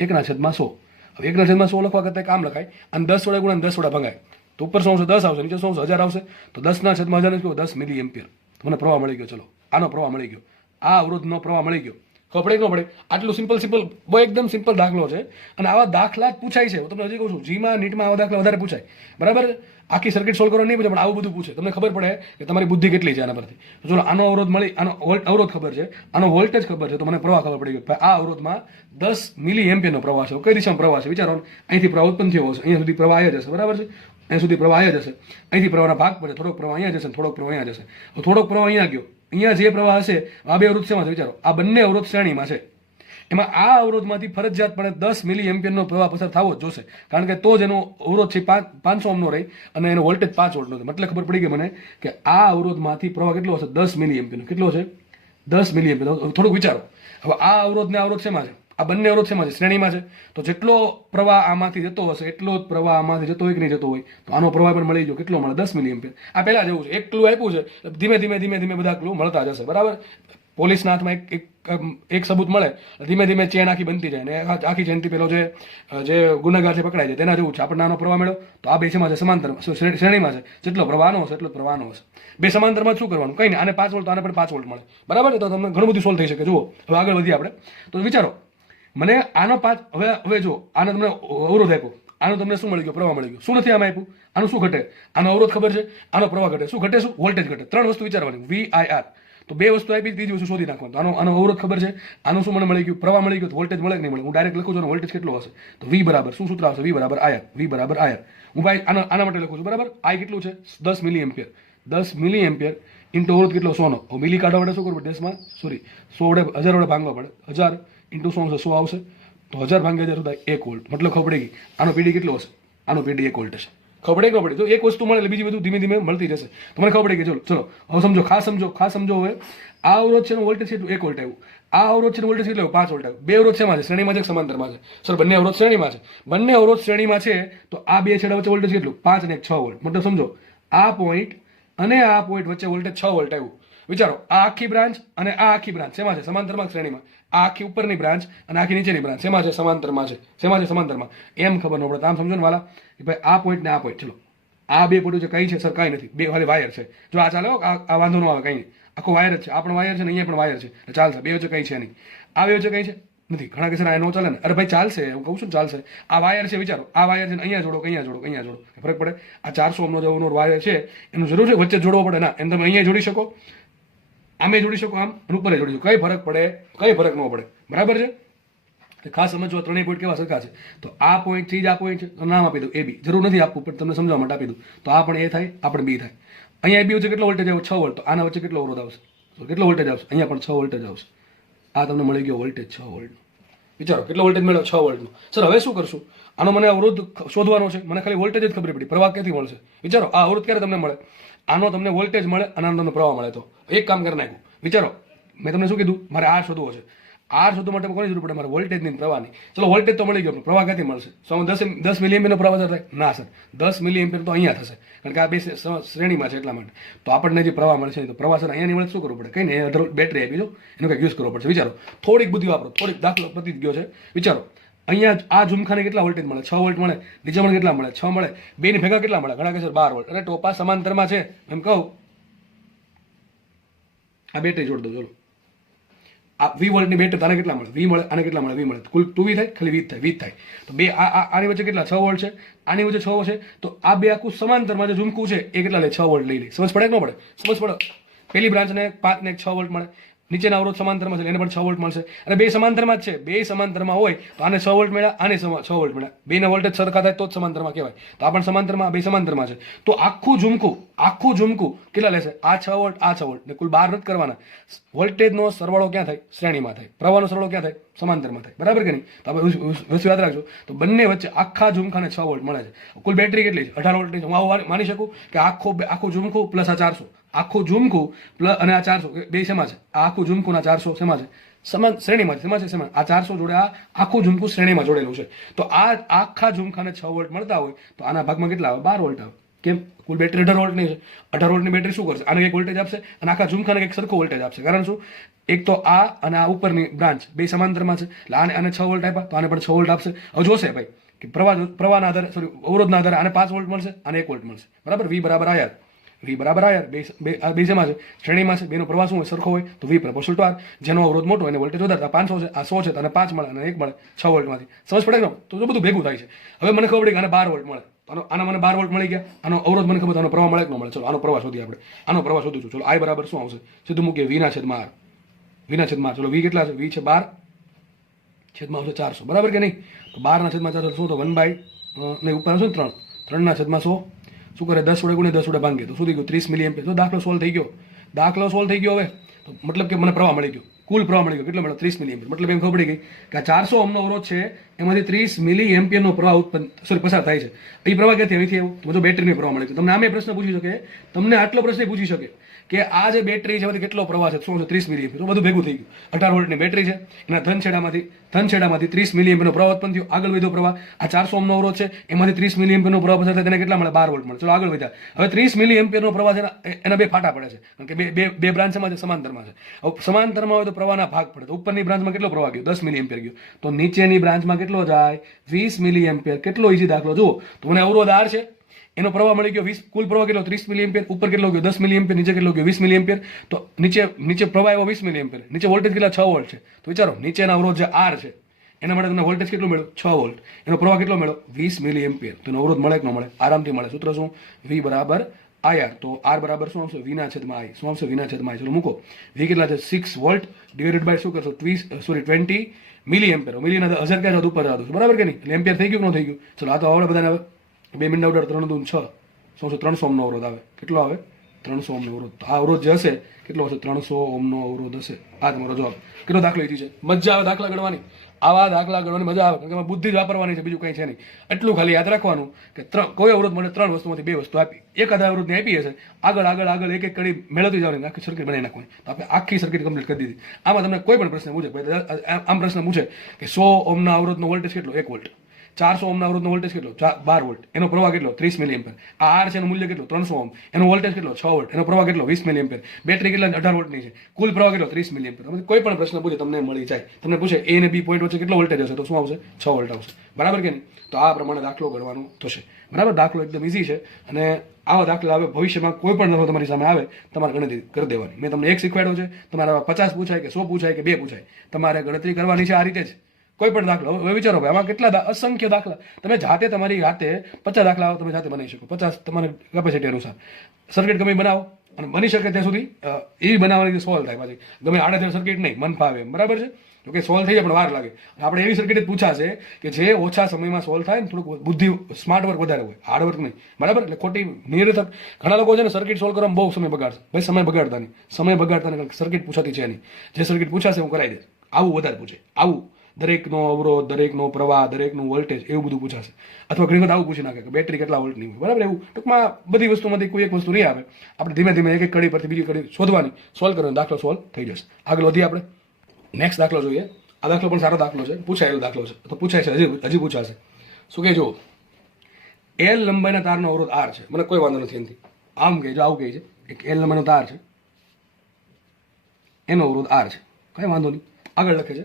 1/100. હવે 1/100 લખવા કરતા કામ લખાય અને 10 વડે ગુણ્યા 10 વડે ભંગાય. તો ઉપર શું આવશે? 10 આવશે, નીચે શું આવશે? 1000 આવશે. તો 10/1000 કહો 10 મિલી એમ્પિયર. મને પ્રવાહ મળી ગયો. ચલો, આનો પ્રવાહ મળી ગયો, આ અવરોધનો પ્રવાહ મળી ગયો. ખબર પડે કે ન પડે? આટલું સિમ્પલ બહુ એકદમ સિમ્પલ દાખલો છે. અને આવા દાખલા જ પૂછાય છે. હું તમને હજી કહું છું, જીમાં નીટમાં આવા દાખલા વધારે પૂછાય, બરાબર. આખી સર્કિટ સોલ્વ કરવા નહીં પૂછે, પણ આવું બધું પૂછે. તમને ખબર પડે કે તમારી બુદ્ધિ કેટલી છે આના પરથી. તો ચલો, આનો અવરોધ મળી, આનો અવરોધ ખબર છે, આનો વોલ્ટેજ ખબર છે, તો મને પ્રવાહ ખબર પડી ગયો. આ અવરોધમાં 10 મિલી એમ્પિયરનો પ્રવાહ છે. કઈ દિશામાં પ્રવાહ છે? વિચારો, અહીંથી પ્રવાહ ઉત્પન્ન થયો હશે, અહીંયા સુધી પ્રવાહ આવ્યા જશે, બરાબર છે. અહીંયા સુધી પ્રવાહ આવ્યા જશે, અહીંથી પ્રવાહના ભાગ પડે, થોડોક પ્રવાહ અહીંયા જશે, થોડોક પ્રવાહ અહીંયા જશે. થોડોક પ્રવાહ અહીંયા ગયો, અહીંયા જે પ્રવાહ હશે, આ બે અવરોધ શેમાં છે? વિચારો, આ બંને અવરોધ શ્રેણીમાં છે. એમાં આ અવરોધમાંથી ફરજિયાતપણે 10 મિલી એમ્પિયરનો પ્રવાહ પસાર થવો જ જોશે, કારણ કે તો જ એનો અવરોધ છે 500 ઓહ્મનો રહે અને એનો વોલ્ટેજ 5 વોલ્ટનો. મતલબ ખબર પડી ગઈ મને કે આ અવરોધમાંથી પ્રવાહ કેટલો હશે? 10 મિલી એમ્પિયરનો. કેટલો છે? 10 મિલી એમ્પિયર. થોડુંક વિચારો. હવે આ અવરોધ ને અવરોધ શેમાં છે? આ બંને અવરોધ શેમાં છે? શ્રેણીમાં છે. તો જેટલો પ્રવાહ આમાંથી જતો હશે એટલો જ પ્રવાહ આમાંથી જતો હોય કે નહીં જતો હોય, તો આનો પ્રવાહ પણ મળી ગયો. કેટલો મળે? 10 મિલી એમ્પિયર. આ પહેલા જેવું છે, એક ક્લુ આપ્યું છે, ધીમે ધીમે ધીમે ધીમે બધા ક્લુ મળતા જશે. બરાબર? પોલીસના હાથમાં એક સબૂત મળે, ધીમે ધીમે ચેન આખી બનતી જાય, અને આખી ચેનથી પેલો જે ગુનેગાર છે પકડાય છે. તેના જેવું છે. આપણને આનો પ્રવાહ મળ્યો, તો આ બે શેમાં છે? સમાંતર શ્રેણીમાં છે. જેટલો પ્રવાહનો હશે એટલો પ્રવાહનો હશે. બે સમાંતરમાં શું કરવાનું? કંઈ નહીં. આને 5 વોલ્ટ, આને પણ 5 વોલ્ટ મળે. બરાબર છે? તો તમને ઘણું બધું સોલ્વ થઈ શકે. જુઓ, હવે આગળ વધીએ આપણે. તો વિચારો, મને આનો 5, હવે જો આને તમને અવરોધ આપ્યો, આનો તમને શું મળી ગયો? પ્રવાહ મળી ગયો. શું નથી આમાં આપ્યું? આનું શું ઘટે? આનો અવરોધ ખબર છે, આનો પ્રવાહ ઘટે. શું ઘટે? શું? વોલ્ટેજ ઘટે. 3 વસ્તુ વિચારવાની. VIR. તો 2 વસ્તુ આપી, ત્રીજી વસ્તુ શોધી નાખવાનું. આનો અવરોધ ખબર છે, આનું શું મને મળી ગયું? પ્રવાહ મળી ગયું. વોલ્ટેજ મળે કે નહીં મળે? હું ડાયરેક્ટ લખું છું, વોલ્ટેજ કેટલો હશે? તો V બરાબર શું સૂત્ર આવશે? V બરાબર IR. V બરાબર IR. હું ભાઈ આના માટે લખું છું. બરાબર? I કેટલું છે? 10 મિલી એમ્પિયર. 10 મિલી એમ્પિયર ઇન્ટુ અવરોધ કેટલો? 100 નો. હવે મિલી કાઢવા માટે શું કરવું? ડેશમાં 100 વડે 1000 વડે ભાંગવા પડે. 1000 ઇન્ટુ 100 આવશે. 100 આવશે. તો 1000 ભાંગ્યા 1000 થાય 1 વોલ્ટ. મતલબ ખબર પડી ગઈ. આનો પીડી કેટલો હશે? આનો પીડી 1 વોલ્ટ હશે. ખબર પડી? ખબર પડી? જો એક વસ્તુ મળે એટલે બીજી બધું ધીમે ધીમે મળતી જશે. તો મને ખબર પડી ગઈ. ચલો હવે સમજો, ખાસ સમજો. હવે આ અવરોધ છે એનો વોલ્ટેજ કેટલું? 1 વોલ્ટ આવ્યું. આ અવરોધ છે વોલ્ટેજ કેટલું? 5 વોલ્ટ આવ્યું. બે અવરોધ શેમાં છે? શ્રેણીમાં છે કે સમાંતરમાં છે? સર, બંને અવરોધ શ્રેણીમાં છે. બંને અવરોધ શ્રેણીમાં છે, તો આ બે છેડા વચ્ચે વોલ્ટેજ કેટલું? 5 અને 6 વોલ્ટ. મતલબ સમજો, આ પોઈન્ટ અને આ પોઈન્ટ વચ્ચે વોલ્ટેજ 6 વોલ્ટ આવ્યું. વિચારો, આ આખી બ્રાન્ચ અને આ આખી બ્રાન્ચ શેમાં છે? સમાંતરમાં, શ્રેણીમાં. આ આખી ઉપરની બ્રાન્ચ અને આખી નીચેની બ્રાન્ચ શેમાં છે? સમાંતરમાં છે. શેમાં છે? સમાંતરમાં. એમ ખબર ન પડે. આમ સમજો ને વાલા, કે ભાઈ આ પોઈન્ટ ને આ પોઈન્ટ, ચલો આ બે પોઈન્ટ છે, કઈ છે? સર, કાંઈ નથી. બે ખાલી વાયર છે. જો આ ચાલે, આ વાંધો ન આવે, કઈ નહીં. આખો વાયર જ છે. આ પણ વાયર છે ને અહીંયા પણ વાયર છે. ચાલશે. બે વચ્ચે કઈ છે નહીં. આ બે વચ્ચે કઈ છે? નથી. ઘણા કે સર આ નો ચાલે ને. અરે ભાઈ ચાલશે, હું કહું છું ચાલશે. આ વાયર છે. વિચારો, આ વાયર છે, અહીંયા જોડો, અહીંયા જોડો, અહીંયા જોડો. ફરક પડે? આ 400 ઓહ્મનો જેવો વાયર છે, એનું જરૂર છે વચ્ચે જોડવો પડે? ના. એમ તમે અહીંયા જોડી શકો, આમે જોડી શકો, આમ અને ઉપર જોડી શકો. કઈ ફરક પડે? કઈ ફરક ન પડે. બરાબર છે? ખાસ સમજો, ત્રણેય પોઈન્ટ કેવા સરખા છે. તો આ પોઈન્ટ થી જ આ પોઈન્ટ છે, તો નામ આપી દઉં AB. જરૂર નથી આપવું, પણ તમને સમજવા માટે આપી દઉં. તો આ પણ A થાય, આ પણ B થાય. અહીંયા AB વચ્ચે કેટલો વોલ્ટેજ આવ્યો? 6 વોલ્ટ. તો આના વચ્ચે કેટલો અવરોધ આવશે? તો કેટલો વોલ્ટેજ આવશે? અહીંયા પણ 6 વોલ્ટેજ આવશે. આ તમને મળી ગયો વોલ્ટેજ 6 વોલ્ટ. વિચારો, કેટલો વોલ્ટેજ મળ્યો? 6 વોલ્ટનો. સર, હવે શું કરશું? આનો મને અવરોધ શોધવાનો છે. મને ખાલી વોલ્ટેજ જ ખબર પડી. પ્રવાહ ક્યાંથી મળશે? વિચારો, આ અવરોધ ક્યારે તમને મળે? આનો તમને વોલ્ટેજ મળે અને આનો તમને પ્રવાહ મળે. તો એક કામ કરી નાખ્યું. વિચારો, મેં તમને શું કીધું? મારે R શોધવો છે. R શોધવા માટે કોની જરૂર પડે? મારે વોલ્ટેજની, પ્રવાહની. ચલો, વોલ્ટેજ તો મળી ગયો, પ્રવાહ ક્યાંથી મળશે? સો 10 મિલી એમ્પિયરનો પ્રવાહ થાય? ના સર, 10 મિલી એમ્પિયર તો અહીંયા થશે, કારણ કે આ બે શ્રેણીમાં છે એટલા માટે. તો આપણને જે પ્રવાહ મળશે, તો પ્રવાહ સર અહીંયા મળે, શું કરવું પડે? કંઈ નહીં, બેટરી આપી દો, એનો કંઈક યુઝ કરવો પડશે. વિચારો, થોડીક બુદ્ધિ વાપરો, થોડીક દાખલો પતી જ ગયો છે. વિચારો, અહીંયા આ ઝુમખાને કેટલા વોલ્ટેજ મળે? 6 વોલ્ટ મળે. નીચે પણ કેટલા મળે? 6 મળે. બે ની ભેગા કેટલા મળે? ઘણા કે સર 12 વોલ્ટ. અરે ટોપા સમાંતરમાં છે એમ કહું. આ બેટરી જોડ દો. ચલો, આ 20 વોલ્ટની બેટરી, તારે કેટલા મળે? 20 મળે. આને કેટલા મળે? 20 મળે. કુલ 2V થાય, ખાલી 20 થાય. 20 થાય. તો બે આની વચ્ચે કેટલા? 6 વોલ્ટ છે. આની વચ્ચે 6 છે. તો આ બે આખું સમાંતરમાં જે ઝુમકું છે એ કેટલા લે? 6 વોલ્ટ લઈ લે. સમજ પડે કે ન પડે? સમજ પડે. પેલી બ્રાન્ચને 5 ને 6 વોલ્ટ મળે. નીચેના અવરોધ સમાંતરમાં છે, એને પણ 6 વોલ્ટ મળશે. અને બે સમાંતરમાં જ છે. બે સમાંતરમાં હોય તો આને 6 વોલ્ટ મળ્યા, આને 6 વોલ્ટ મળ્યા. બેના વોલ્ટેજ સરખા થાય તો જ સમાંતરમાં કહેવાય. તો આ પણ સમાંતરમાં, બે સમાંતરમાં છે. તો આખું ઝુમકું કેટલા લેશે? આ 6 વોલ્ટ, આ 6 વોલ્ટ. ને કુલ 12 નથી કરવાના. વોલ્ટેજનો સરવાળો ક્યાં થાય? શ્રેણીમાં થાય. પ્રવાહનો સરવાળો ક્યાં થાય? સમાંતરમાં થાય. બરાબર કે નહીં? તો આપણે વસ્તુ યાદ રાખજો. તો બંને વચ્ચે આખા ઝુમખાને 6 વોલ્ટ મળે છે. કુલ બેટરી કેટલી છે? 18 વોલ્ટની છે. હું આવું માની શકું કે આખું ઝુમખું પ્લસ આ 400, આખું ઝુમખું પ્લસ અને આ 400, બે શેમાં છે? આ આખું ઝુમખું ના 400 શેમાં છે? સમાન શ્રેણીમાં. શેમાં છે? સમાન. આ 400 જોડે આ આખું ઝુમખું શ્રેણીમાં જોડેલું છે. તો આ આખા ઝુમખાને 6 વોલ્ટ મળતા હોય તો આના ભાગમાં કેટલા આવે? 12 વોલ્ટ આવે. કેમ? કુલ બેટરી 18 વોલ્ટની છે. 18 વોલ્ટની બેટરી શું કરશે? આને કંઈક વોલ્ટેજ આપશે અને આખા ઝુમખાને કંઈક સરખો વોલ્ટેજ આપશે. કારણ શું? એક તો આ અને આ ઉપરની બ્રાન્ચ બે સમાંતરમાં છે, એટલે આને 6 વોલ્ટ આપ્યા તો આને પણ 6 વોલ્ટ આપશે. હવે જોશે ભાઈ કે પ્રવાહના આધારે, સોરી, અવરોધના આધારે આને 5 વોલ્ટ મળશે, આને 1 વોલ્ટ મળશે. બરાબર? V બરાબર IR. V બરાબર IR. બે શેમાં છે? શ્રેણીમાં છે. બેનો પ્રવાહ શું હોય? સરખો હોય. તો V પ્રપોર્શનલ ટુ R. જેનો અવરોધ મોટો એને વોલ્ટેજ વધારે. 500 છે, આ 100 છે, તો આને 5 મળે અને 1 મળે 6 વોલ્ટમાંથી. સમજ પડે ને? તો બધું ભેગું થાય છે. હવે મને ખબર પડી કે આને 12 વોલ્ટ મળે. આના મને 12 વોલ્ટ મળી ગયા. આનો અવરોધ મને ખબર, આનો પ્રવાહ મળે કે ન મળે? ચલો, આનો પ્રવાહ શોધીએ આપણે. આનો પ્રવાહ શોધીશું. ચલો, I બરાબર શું આવશે? સીધું મૂકીએ V ના છેદમાં R. V ના છેદમાં R. ચલો, V કેટલા છે? V છે 12 છેદમાં આવશે 400. બરાબર કે નહીં? તો 12 ના છેદમાં 400 શું? તો 1 બાય નહીં, ઉપર આવશે ને 3. 3 ના છેદમાં 100. શું કરે? 10 વડે ગુણે 10 વડે ભાંગીએ તો શું થઈ ગયું? 30 મિલી એમ્પિયર. તો દાખલો સોલ્વ થઈ ગયો. હવે તો મતલબ કે મને પ્રવાહ મળી ગયો. કુલ પ્રવાહ મળી ગયો કેટલો મળ્યો 30 મિલી એમ્પિયર મતલબ એમ ખબર પડી ગઈ કે આ 400 ઓહ્મનો અવરોધ છે એમાંથી 30 મિલી એમ્પિયરનો પ્રવાહ પસાર થાય છે એ પ્રવાહ ક્યાંથી અહીંથી આવ્યો તો બેટરીનો પ્રવાહ મળે છે તમને આમે પ્રશ્ન પૂછી શકે તમને આટલો પ્રશ્ન પૂછી શકે કે આ જે બેટરી છે એમાંથી કેટલો પ્રવાહ છે શું છે 30 મિલી એમ્પિયર તો બધું ભેગું થઈ ગયું 18 વોલ્ટની બેટરી છે એના ધન છેડામાંથી 30 મિલી એમ્પિયરનો પ્રવાહ ઉત્પન્ન થયો આગળ વધ્યો પ્રવાહ આ 400 ઓહ્મનો અવરોધ છે એમાંથી 30 મિલી એમ્પિયરનો પ્રવાહ પસાર થાય તેને કેટલા મળે 12 વોલ્ટ મળે ચલો આગળ વધ્યા હવે 30 મિલી એમ્પિયરનો પ્રવાહ છે એના બે ફાટા પડે છે કારણ કે બે બ્રાન્ચમાં છે સમાંતરમાં છે હવે સમાંતરમાં હોય તો પ્રવાહના ભાગ પડે તો ઉપરની બ્રાન્ચમાં કેટલો પ્રવાહ ગયો 10 મિલી એમ્પિયર ગયો તો નીચેની બ્રાન્ચમાં કેટલો જાય 20 મિલી એમ્પિયર કેટલો ઈઝી દાખલો જુઓ તો મને અવરોધ R છે એનો પ્રવાહ મળી ગયો 20 કુલ પ્રવાહ કેટલો 30 મિલી એમ્પિયર ઉપર કેટલો ગયો 10 મિલી એમ્પિયર નીચે કેટલો ગયો 20 મિલી એમ્પિયર તો નીચે પ્રવાહ આવ્યો 20 મિલી એમ્પિયર નીચે વોલ્ટેજ કેટલા 6 વોલ્ટ છે તો વિચારો નીચેના અવરોધ જે R છે એના માટે તમને વોલ્ટેજ કેટલું મળ્યું 6 વોલ્ટ એનો પ્રવાહ કેટલો મળ્યો 20 મિલી એમ્પિયર તો એનો અવરોધ મળે કે ન મળે આરામથી મળે સૂત્ર શું V બરાબર IR તો R બરાબર શું આવશે V ના છેદમાં I શું આવશે V ના છેદમાં I ચલો મૂકો V કેટલા છે 6 વોલ્ટ ડિવાઇડેડ બાય શું કરશો 20 મિલી એમ્પિયર મિલીના 1000 ક્યાં જતું ઉપર જતું બરાબર કે નહીં એટલે એમ્પિયર થઈ ગયું કે ન થઈ ગયું ચલો આ તો આવડે બધાને હવે 2 મિનિટ ઉડાડ 3 દૂન 6 શું છે 300 ઓહ્મનો અવરોધ આવે કેટલો આવે 300 ઓહ્મનો અવરોધ આ અવરોધ જે હશે કેટલો હશે 300 ઓહ્મનો અવરોધ હશે આ તમારો જવાબ કેટલો દાખલો ઈજી છે મજા આવે દાખલા ગણવાની આવા દાખલા ગણવાની મજા આવે કારણ કે બુદ્ધિ જ વાપરવાની છે બીજું કંઈ છે નહીં એટલું ખાલી યાદ રાખવાનું કે કોઈ અવરોધ મને 3 વસ્તુમાંથી 2 વસ્તુ આપી એકાદા અવરોધને આપી હશે આગળ એક કડી મેળવતી જવાની આખી સર્કિટ બનાવી નાખવાની તો આપણે આખી સર્કિટ કમ્પ્લીટ કરી દીધી આમાં તમને કોઈ પણ પ્રશ્ન પૂછે આમ પ્રશ્ન પૂછે કે 100 ઓહ્મના અવરોધનો વોલ્ટેજ કેટલો 1 વોલ્ટ 400 ઓહ્મના અવરોધનો વોલ્ટેજ કેટલો 12 વોલ્ટ એનો પ્રવાહ કેટલો 30 મિલી એમ્પિયર આ R છે એનું મૂલ્ય કેટલું 300 ઓહ્મ એનો વોલ્ટેજ કેટલો 6 વોલ્ટ એનો પ્રવાહ કેટલો 20 મિલી એમ્પિયર બેટરી કેટલા 18 વોલ્ટની છે કુલ પ્રવાહ કેટલો 30 મિલી એમ્પિયર કોઈ પણ પ્રશ્ન પૂછે તમને મળી જાય તમને પૂછે A અને B પોઈન્ટ વચ્ચે કેટલો વોલ્ટેજ હશે તો શું આવશે 6 વોલ્ટ આવશે બરાબર કે નહીં તો આ પ્રમાણે દાખલો ગણવાનો થશે બરાબર દાખલો એકદમ ઈઝી છે અને આવા દાખલા હવે ભવિષ્યમાં કોઈ પણ દાખલો તમારી સામે આવે તમારે ગણતરી કરી દેવાની મેં તમને એક શીખવાડ્યો છે તમારે 50 પૂછાય કે 100 પૂછાય કે 2 પૂછાય તમારે ગણતરી કરવાની છે આ રીતે જ કોઈ પણ દાખલો હવે વિચારો ભાઈ આમાં કેટલા અસંખ્ય દાખલા તમે જાતે તમારી હાથે 50 દાખલા તમે જાતે બનાવી શકો 50 તમારી કેપેસિટી અનુસાર સર્કિટ ગમે બનાવો અને બની શકે ત્યાં સુધી એ બનાવવાની સોલ્વ થાય પાછી ગમે આડેધડ સર્કિટ નહીં મન ફાવે એમ બરાબર છે જોકે સોલ્વ થઈ જાય પણ વાર લાગે આપણે એવી સર્કિટ જ પૂછાશે કે જે ઓછા સમયમાં સોલ્વ થાય ને થોડુંક બુદ્ધિ સ્માર્ટ વર્ક વધારે હોય હાર્ડ વર્ક નહીં બરાબર એટલે ખોટી નિરર્થક ઘણા લોકો છે ને સર્કિટ સોલ્વ કરવામાં બહુ સમય બગાડશે ભાઈ સમય બગાડતા નહીં સર્કિટ પૂછાતી છે નહીં જે સર્કિટ પૂછાશે હું કરાવી દઈશ આવું વધારે પૂછે આવું દરેકનો અવરોધ દરેકનો પ્રવાહ દરેકનું વોલ્ટેજ એવું બધું પૂછાશે અથવા ઘણી વખત આવું પૂછી નાખે કે બેટરી કેટલા વોલ્ટની હોય બરાબર એવું ટૂંકમાં બધી વસ્તુમાંથી કોઈ એક વસ્તુ નહીં આવે આપણે ધીમે ધીમે એક કડી પરથી બીજી કડી શોધવાની સોલ્વ કરવાનો દાખલો સોલ્વ થઈ જશે આગળ વધીએ આપણે નેક્સ્ટ દાખલો જોઈએ આ દાખલો પણ સારો દાખલો છે પૂછાયેલો દાખલો છે તો પૂછાય છે હજી પૂછાશે શું કહે જો L લંબાઈના તારનો અવરોધ R છે મને કોઈ વાંધો નથી એનાથી આમ કહે જો આવું કહે છે એક L લંબાઈનો તાર છે એનો અવરોધ R છે કઈ વાંધો નહીં આગળ લખે છે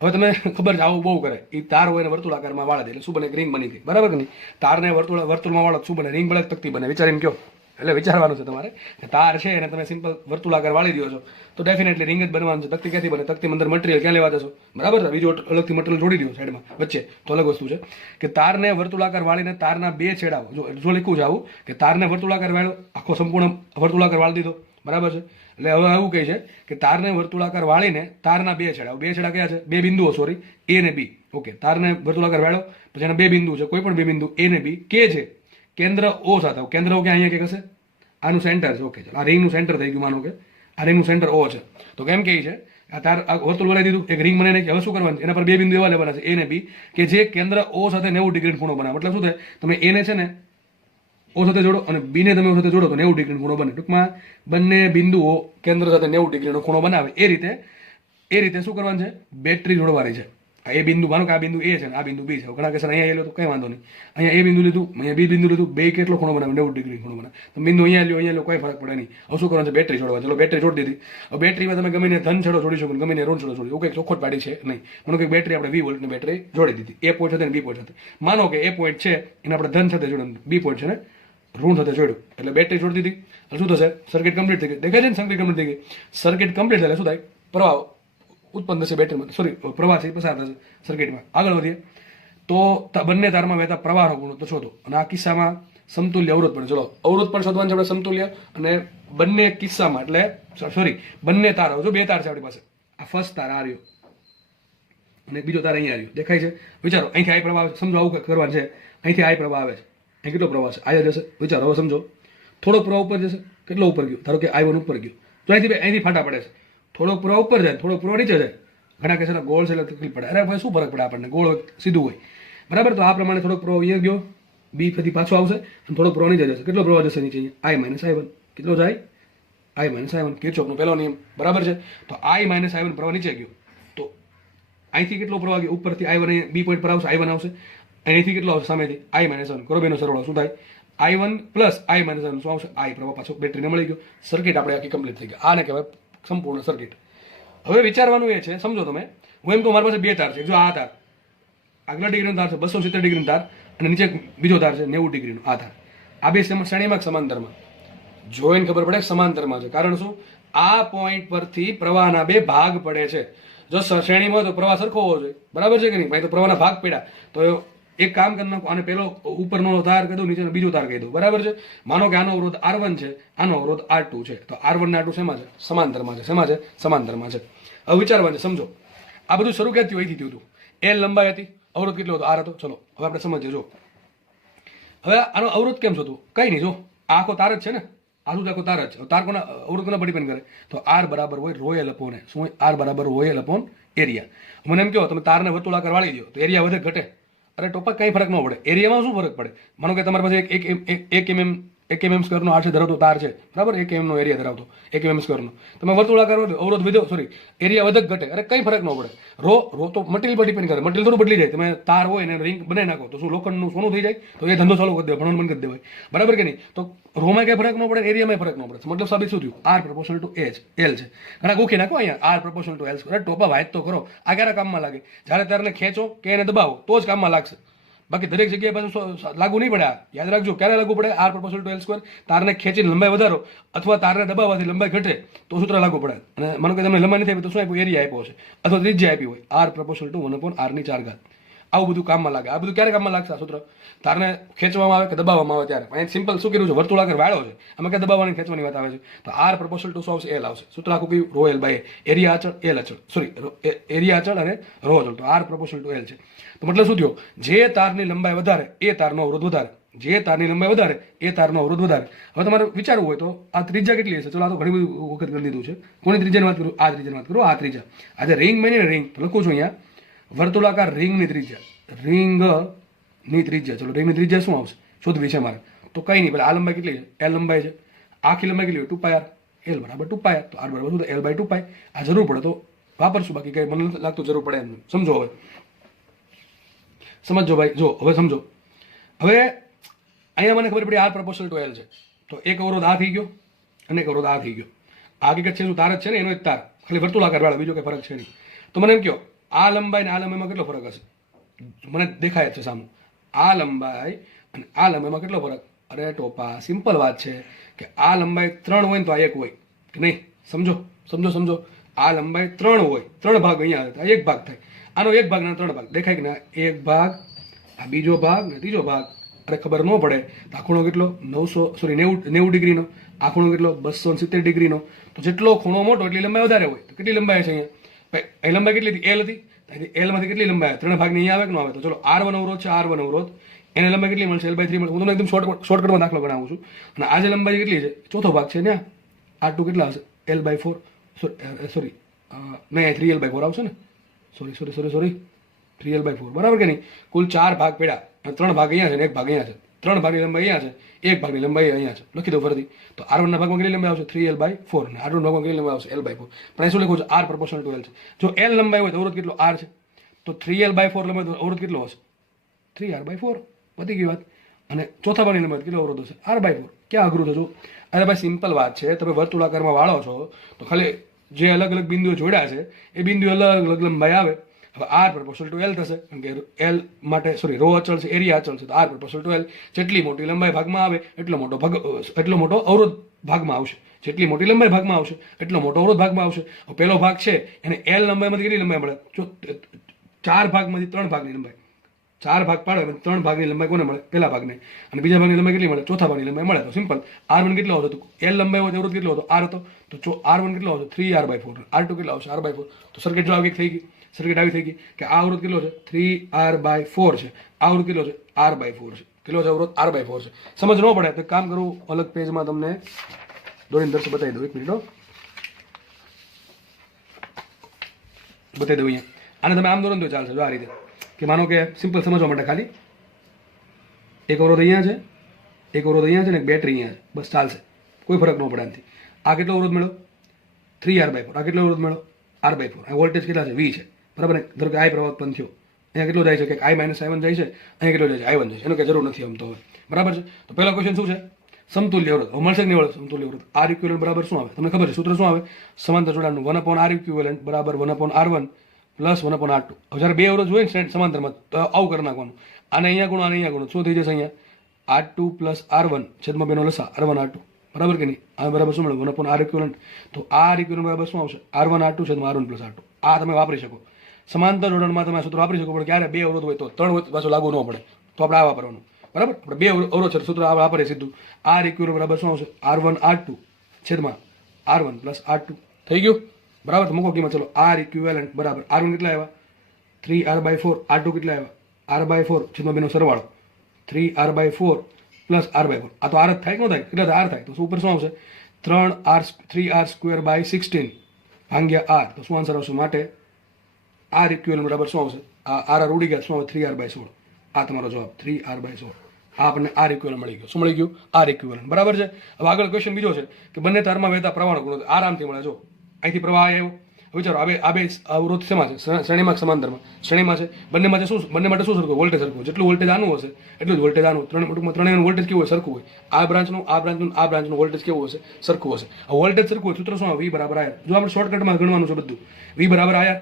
હવે તમે ખબર છે આવું બહુ કરે એ તાર હોય ને વર્તુળાકારમાં વાળા દે એટલે શું બને રિંગ બની ગઈ બરાબર કે નહીં તારને વર્તુળમાં વાળો શું બને રિંગ બને તકતી બને વિચારીને કહો એટલે વિચારવાનું છે તમારે કે તાર છે અને તમે સિમ્પલ વર્તુળાકાર વાળી દો છો તો ડેફિનેટલી રિંગ જ બનવાનું છે તકતી ક્યાંથી બને તકતી અંદર મટીરિયલ ક્યાં લેવા જશો બરાબર બીજો અલગથી મટીરિયલ જોડી દો સાઈડમાં વચ્ચે તો અલગ વસ્તુ છે કે તારને વર્તુળાકાર વાળીને તારના બે છેડા જો લખું છે આવું કે તારને વર્તુળાકાર વાળો આખો સંપૂર્ણ વર્તુળાકાર વાળી દીધો બરાબર છે એટલે હવે એવું કહે છે કે તારને વર્તુળાકાર વાળીને તારના બે છેડા કયા છે બે બિંદુઓ સોરી A અને B ઓકે તારને વર્તુળાકાર વાળો પછી એના બે બિંદુ છે કોઈ પણ બે બિંદુ A અને B કે છે કેન્દ્ર O સાથે કેન્દ્ર O કે અહીંયા કે હશે આનું સેન્ટર છે ઓકે આ રિંગનું સેન્ટર થઈ ગયું માનો કે આ રિંગનું સેન્ટર O છે તો કેમ કહે છે આ તાર વર્તુળ બનાવી દીધું એક રિંગ બનાવીને હવે શું કરવાનું એના પર બે બિંદુ એવા લેવાના છે A અને B કે જે કેન્દ્ર O સાથે 90 ડિગ્રી ખૂણો બનાવે મતલબ શું થાય તમે A ને છે ને O સાથે જોડો અને B ને તમે O સાથે જોડો તો 90 ડિગ્રીનો ખૂણો બને ટૂંકમાં બંને બિંદુઓ કેન્દ્ર સાથે 90 ડિગ્રીનો ખૂણો બનાવે એ રીતે શું કરવાનું છે બેટરી જોડવાની છે આ એ બિંદુ માનો કે આ બિંદુ A છે ને આ બિંદુ B છે ઘણા કેસ અહીંયા લો તો કઈ વાંધો નહીં અહીંયા A બિંદુ લીધું અહીંયા B બિંદુ લીધું બે કેટલો ખૂણો બનાવે 90 ડિગ્રી ખૂણો બનાવે તો બિંદુ અહીંયા લો કોઈ ફરક પડે નહીં હવે શું કરવાનું છે બેટરી જોડવા ચલો બેટરી જોડી દીધી હવે બેટરીમાં તમે ગમે ધન છેડો જોડી શકો ગમે ઋણ છેડો જોડી એવું કંઈક ચોખ્ખોટ પાડી છે નહીં માનો કે બેટરી આપણે 20 વોલ્ટની બેટરી જોડી દીધી A પોઈન્ટ સાથે અને B પોઈન્ટ સાથે માનો કે A પોઈન્ટ છે એને આપણે ધન સાથે જોડવાનું B પોઈન્ટ છે ને ઋણ સાથે જોડ્યું એટલે બેટરી જોડી દીધી શું થશે સર્કિટ કમ્પ્લીટ થઈ ગઈ દેખાય છે ને સર્કિટ કમ્પ્લીટ થઈ ગઈ સર્કિટ કમ્પ્લીટ થાય શું થાય પ્રવાહ ઉત્પન્ન થશે બેટરીમાં સોરી પ્રવાહથી પસાર થશે સર્કિટમાં આગળ વધીએ તો બંને તારમાં વહેતા પ્રવાહનો ગુણોત્તર શોધો અને આ કિસ્સામાં સમતુલ્ય અવરોધ પણ ચલો અવરોધ પણ શોધવાનું છે આપણે સમતુલ્ય અને બંને કિસ્સામાં એટલે સોરી બંને તાર જો બે તાર છે આપણી પાસે આ ફર્સ્ટ તાર આ રહ્યો અને બીજો તાર અહીંયા આવ્યો દેખાય છે વિચારો અહીંથી આ પ્રવાહ સમજો આવું કરવાનું છે અહીંથી આ પ્રવાહ આવે છે અહીં કેટલો પ્રવાહ છે આયા જશે વિચારો હવે સમજો થોડો પ્રવાહ ઉપર જશે કેટલો ઉપર ગયો ધારો કે I1 ઉપર ગયો તો અહીંથી ફાટા પડે છે થોડોક પુરવા ઉપર જાય, થોડોક પુરવા નીચે જાય. ઘણા કેસમાં ગોળ છે એટલે તકલીફ પડે. અરે ભાઈ શું ફરક પડે આપણને, ગોળ હોય સીધું હોય, બરાબર. તો આ પ્રમાણે થોડોક પ્રવાહ અહીંયા ગયો, બી ફરીથી પાછો આવશે અને થોડોક પ્રવાહ નીચે જશે. કેટલો પ્રવાહ જશે નીચે? આઈ માઇનસ આઈ વન. કેટલો જાય? આઈ માઇનસ આઈ વન. કિર્ચોફનો પહેલો નિયમ, બરાબર છે. તો આઈ માઇનસ આઈ વન પ્રવાહ નીચે ગયો, તો અહીંથી કેટલો પ્રવાહ ગયો? ઉપરથી આઈ વન બી પોઈન્ટ પર આવશે, આઈ વન આવશે. અહીંથી કેટલો આવશે? સામેથી આઈ માઇનસ વન. કરો બેનો સરવાળો, શું થાય? આઈ વન પ્લસ આઈ માઇનસ વન શું આવશે? આઈ પ્રવાહ પાછો બેટરીને મળી ગયો. સર્કિટ આપણે આખી કમ્પ્લીટ થઈ ગઈ. આને કહેવાય સંપૂર્ણ સર્કિટ. હવે વિચારવાનું એ છે, સમજો તમે, હું એમ કહું મારી પાસે બે તાર છે. જો આ તાર આગલા ડિગ્રીનો તાર છે, 270 ડિગ્રીનો તાર, અને નીચે બીજો તાર છે 90 ડિગ્રીનો. આ તાર, આ બે શ્રેણીમાં સમાંતરમાં. જોઈને ખબર પડે સમાંતરમાં છે. કારણ શું? આ પોઈન્ટ પરથી પ્રવાહના બે ભાગ પડે છે. જો શ્રેણીમાં હોય તો પ્રવાહ સરખો હોવો જોઈએ, બરાબર છે કે નહીં ભાઈ? તો પ્રવાહના ભાગ પડ્યા તો એક કામ કરી નાખો, આને પેલો ઉપરનો તાર કહી દો, નીચેનો બીજો તાર કહી દો, બરાબર છે. માનો કે આનો અવરોધ R1 છે, આનો અવરોધ R2 છે. તો R1 ને R2 શેમાં છે? સમાંતરમાં છે. શેમાં છે? સમાંતરમાં છે. હવે વિચારવાનું છે, સમજો. આ બધું શરૂ ક્યાંથી અહીંથી થયું હતું? L લંબાઈ હતી, અવરોધ કેટલો હતો? R હતો. ચલો હવે આપણે સમજીએ. જો હવે આનો અવરોધ કેમ થતું? કઈ નહીં, જો આ આખો તાર જ છે ને, આ શું આખો તાર જ છે. તાર કોના અવરોધ કોના પર ડિપેન્ડ કરે? તો R બરાબર હોય રો એલ અપોન એ. શું હોય? R બરાબર રો એલ અપોન એરિયા. મને એમ કહો તમે તારને વર્તુળાકાર વાળી દો તો એરિયા વધે ઘટે? અરે ટોપા કંઈ ફરક ન પડે. એરિયામાં શું ફરક પડે? માનો કે તમારી પાસે એક mm સ્ક્વેરનો આશરે ધરાવતો તાર છે, બરાબર? 1 mm નો એરિયા ધરાવતો 1 mm સ્ક્વેરનો. તમે વર્તુળાકાર અવરોધ વધ્યો, સોરી એરિયા વધે ઘટે? અરે કંઈ ફરક ન પડે. રો તો મટીરિયલ પર ડિપેન્ડ કરે. મટીરિયલ થોડું બદલી જાય. તમે તાર હોય ને રિંગ બનાવી નાખો તો શું લોખંડનું સોનું થઈ જાય? તો એ ધંધો ચાલુ કરી દેવાય, ભણવાનું બંધ કરી દેવાય, બરાબર કે નહીં? તો રોમાં કંઈ ફરક ન પડે, એરિયામાં ફરક ન પડે. મતલબ સાબિત શું થયું? R પ્રપોર્શનલ ટુ L છે. ઘણા ગોખી નાખો અહીંયા R proportional to L square. ટોપા વાયત તો કરો. આ ક્યારે કામમાં લાગે? જ્યારે તારને ખેંચો કે એને દબાવો તો જ કામમાં લાગશે. બાકી દરેક જગ્યાએ પાછું લાગુ નહીં પડે. યાદ રાખજો, ક્યારે લાગુ પડે? R proportional to L square. તારને ખેંચીને લંબાઈ વધારો અથવા તારને દબાવવાથી લંબાઈ ઘટે તો સૂત્ર લાગુ પડે. અને માનો કે તમને લંબાઈ નથી આપી તો શું આપ્યું? એરિયા આપ્યો છે અથવા ત્રિજ્યા આપી હોય, R પ્રપોર્શનલ ટુ 1/r4. આવું બધું કામમાં લાગે. આ બધું ક્યારે કામમાં લાગશે? આ સૂત્ર તારને ખેંચવામાં આવે કે દબાવવામાં આવે ત્યારે. અહીં સિમ્પલ શું કર્યું છે? વર્તુળાકાર વાળો છે, આમાં ક્યાં દબાવવાની ખેંચવાની વાત આવે છે? તો R પ્રપોર્શનલ ટુ શું આવશે? L આવશે. સૂત્ર આખું કયું? રો એલ બાય એરિયા અચળ, L અચળ, સોરી એરિયા અચળ અને રો અચળ. તો R પ્રપોર્શનલ ટુ L છે. તો મતલબ શું થયો? જે તારની લંબાઈ વધારે એ તારનો અવરોધ વધારે. જે તારની લંબાઈ વધારે એ તારનો અવરોધ વધારે. હવે તમારે વિચારવું હોય તો આ ત્રિજ્યા કેટલી હશે? ચલો આ તો ઘણી બધી વખત કરી લીધું છે. કોની ત્રિજ્યાની વાત કરું? આ ત્રિજ્યાની વાત કરું. આ ત્રિજ્યા આજે રિંગ બની ને, રિંગ તો લખું છું અહીંયા વર્તુળાકાર રિંગની ત્રિજ્યા. રિંગની ત્રિજ્યા. ચલો રિંગની ત્રિજ્યા શું આવશે? શોધવી છે મારે. તો કંઈ નહીં, પેલા આ લંબાઈ કેટલી છે? L લંબાઈ છે. આખી લંબાઈ કેટલી હોય? 2πr. L બરાબર 2πr. તો R બરાબર શું? L/2π. આ જરૂર પડે તો વાપરશું, બાકી કંઈ મને નથી લાગતું જરૂર પડે એમ. સમજો હવે, સમજો ભાઈ. જો હવે સમજો. હવે અહીંયા મને ખબર પડી R પ્રપોર્શનલ ટુ L છે. તો એક અવરોધ આ થઈ ગયો અને એક અવરોધ આ થઈ ગયો. આ હકીકત છે શું? તાર જ છે ને, એનો એક તાર, ખાલી વર્તુળાકાર વાળો, બીજો કંઈ ફરક છે નહીં. તો મને એમ કહો આ લંબાઈ ને આ લંબાઈમાં કેટલો ફરક હશે? મને દેખાય જ છે સામું. આ લંબાઈ અને આ લંબાઈમાં કેટલો ફરક? અરે ટોપા સિમ્પલ વાત છે કે આ લંબાઈ 3 હોય ને તો આ 1 હોય કે નહીં? સમજો સમજો સમજો. આ લંબાઈ 3 હોય, 3 ભાગ અહીંયા આવે તો આ 1 ભાગ થાય. આનો 1 ભાગ ના 3 ભાગ દેખાય કે ના? 1 ભાગ, આ બીજો ભાગ ને ત્રીજો ભાગ. અરે ખબર ન પડે તો આ ખૂણો કેટલો? 90 ડિગ્રીનો. આ ખૂણો કેટલો? 270 ડિગ્રીનો. તો જેટલો ખૂણો મોટો એટલી લંબાઈ વધારે હોય. તો કેટલી લંબાઈ છે અહીંયા? એ લંબાઈ કેટલી હતી? L હતી. L માંથી કેટલી લંબાઈ? 3 ભાગની અહીંયા આવે કે ન આવે? તો ચલો R1 અવરોધ છે, R1 અવરોધ, એને લંબાઈ કેટલી મળશે? L/3 મળશે. હું તમને એકદમ શોર્ટકટમાં દાખલો ગણાવું છું. અને આ જે લંબાઈ કેટલી છે? ચોથો ભાગ છે ને, R2 કેટલા હશે? L/4. સોરી નહીં, 3L/4 આવશે ને. સોરી 3L/4, બરાબર કે નહીં? કુલ 4 ભાગ પડ્યા. 3 ભાગ અહીંયા છે ને 1 ભાગ અહીંયા છે. 3 ભાગની લંબાઈ અહીંયા છે, 1 ભાગની લંબાઈ અહીંયા છે. લખી દો ફરીથી. તો R1 ના ભાગમાં કેટલી લંબાઈ આવશે? 3L/4 અને R2 ના ભાગમાં કેટલી લંબાઈ આવશે? L/4. પણ અહીં શું લખું છે? R પ્રપોર્શનલ ટુ L છે. જો L લંબાઈ હોય તો અવરોધ કેટલો? R છે. તો 3L/4 લંબાઈ તો અવરોધ કેટલો હશે? 3R/4. પતી ગઈ વાત. અને ચોથા ભાગની લંબાઈ કેટલો અવરોધ હશે? R/4. ક્યાં અઘરું થતું? અરે ભાઈ સિમ્પલ વાત છે. તમે વર્તુળાકારમાં વાળો છો તો ખાલી જે અલગ અલગ બિંદુઓ જોડ્યા છે એ બિંદુ અલગ અલગ લંબાઈ આવે. હવે R પ્રપોર્શનલ ટુ L થશે, કારણ કે L માટે સોરી રો અચળ છે, એરિયા અચળ છે. તો R પ્રપોર્શનલ ટુ L. જેટલી મોટી લંબાઈ ભાગમાં આવે એટલો મોટો અવરોધ ભાગમાં આવશે. જેટલી મોટી લંબાઈ ભાગમાં આવશે એટલો મોટો અવરોધ ભાગમાં આવશે. પહેલો ભાગ છે એને L લંબાઈમાંથી કેટલી લંબાઈ મળે? 4 ભાગમાંથી 3 ભાગની લંબાઈ. 4 ભાગ પાડો અને 3 ભાગની લંબાઈ કોને મળે? પહેલા ભાગને. અને બીજા ભાગની લંબાઈ કેટલી મળે? ચોથા ભાગની લંબાઈ મળે. તો સિમ્પલ. R1 કેટલો હતો? L લંબાઈ હોય તો અવરોધ કેટલો હતો? R હતો. તો R1 કેટલો હતો? 3R/4. R2 કેટલો આવશે? R/4. તો સર્કિટ જો આવી થઈ ગઈ. સર્કિટ આવી થઈ ગઈ કે આ અવરોધ કેટલો છે? 3R/4 છે. આ અવરોધ કેટલો છે? R/4 છે. કેટલો છે અવરોધ? R/4 છે. સમજ ન પડે તો કામ કરું, અલગ પેજમાં તમને દોડીને દર્શ બતાવી દઉં. 1 મિનિટ. બતાવી દઉં અહીંયા. આને તમે આમ દોરો ને તો ચાલશે. જો આ રીતે કે માનો કે સિમ્પલ સમજવા માટે ખાલી એક અવરોધ અહીંયા છે, એક અવરોધ અહીંયા છે ને એક બેટરી અહીંયા છે, બસ ચાલશે, કોઈ ફરક ન પડે આનાથી. આ કેટલો અવરોધ મળ્યો? 3R/4. આ કેટલો અવરોધ મળ્યો? R/4. આ વોલ્ટેજ કેટલા છે? V છે, બરાબર ને? ધારો કે I પ્રવાહ ઉત્પન્ન થયો, અહીંયા કેટલો જાય છે કે I - I1 જાય છે, અહીંયા કેટલો જાય છે? I1 જાય છે. એનો કંઈ જરૂર નથી આમ તો હવે, બરાબર છે? તો પહેલો ક્વેશ્ચન શું છે? સમતુલ્ય અવરોધ. હવે મળશે કે નહીં મળે સમતુલ્ય અવરોધ? R ઇક્વિવેલન્ટ બરાબર શું આવે? તમને ખબર છે સૂત્ર શું આવે? સમાંતર જોડાણનું 1/R ઇક્વિવેલન્ટ બરાબર 1/R1 પ્લસ 1/R2. હવે જ્યારે બે અવરોધ હોય ને સમાંતરમાં તો આવું કરી નાખવાનું. આને અહીંયા ગુણો, આને અહીંયા ગુણો, શું થઈ જશે? અહીંયા R2 પ્લસ R1 છેદમાં બેનો લસા R1 R2, બરાબર કે નહીં? આ બરાબર શું મળે? 1/R equivalent. તો R ઇક્વિવેલન્ટ બરાબર શું આવશે? R1 R2 છેદમાં R1 પ્લસ R2. આ તમે વાપરી શકો સમાંતર જોડાણમાં, તમે આ સૂત્ર વાપરી શકો. પણ ક્યારે બે અવરોધ હોય તો, ત્રણ હોય પાછું લાગુ ન પડે, તો આપણે આ વાપરવાનું, બરાબર? આપણે બે અવરોધ છે સૂત્ર વાપરીએ સીધું. R ઇક્વિવેલન્ટ બરાબર શું આવશે? R1 R2 છેદમાં R1 પ્લસ R2. થઈ ગયું, બરાબર? તો મૂકો કિંમત. ચલો, R ઇક્વિવેલન્ટ બરાબર R1 કેટલા આવ્યા? 3R/4. R2 કેટલા આવ્યા? R/4 છેદમાં બેનો સરવાળો 3R/4 પ્લસ R/4. આ તો R જ થાય કે ન થાય? કેટલા R થાય? તો શું ઉપર શું આવશે? 3R²/16 ભાગ્યા R. તો શું આન્સર આવશે? માટે R ઇક્વિવેલન્ટ બરાબર શું આવશે? આ R ઉડી ગયા, શું આવે? 3R/16. આ તમારો જવાબ 3R/16. આ આપણને R ઇક્વિવેલન્ટ મળી ગયો. શું મળી ગયું? R ઇક્વિવેલન્ટ, બરાબર છે? હવે આગળ ક્વેશ્ચન બીજો છે કે બંને તારમાં વહેતા પ્રવાહનો ગુણોત્તર આરામથી મળે. જો અહીંથી પ્રવાહ આવ્યો, વિચારો આ બે અવરોધ શેમાં છે? શ્રેણીમાં કે સમાંતરમાં? શ્રેણીમાં છે. બંને માટે શું સરખું? વોલ્ટેજ સરખું. જેટલું વોલ્ટેજ આનું હશે એટલું જ વોલ્ટેજ આનું. ત્રણેયનું વોલ્ટેજ કેવું હોય? સરખું હોય. આ બ્રાન્ચનું આ બ્રાન્ચનું વોલ્ટેજ કેવું હશે? સરખું હશે. આ વોલ્ટેજ સરખું હોય, સૂત્ર શું આવે? V બરાબર આર. જો આપણે શોર્ટકટમાં ગણવાનું છે બધું, V બરાબર આર.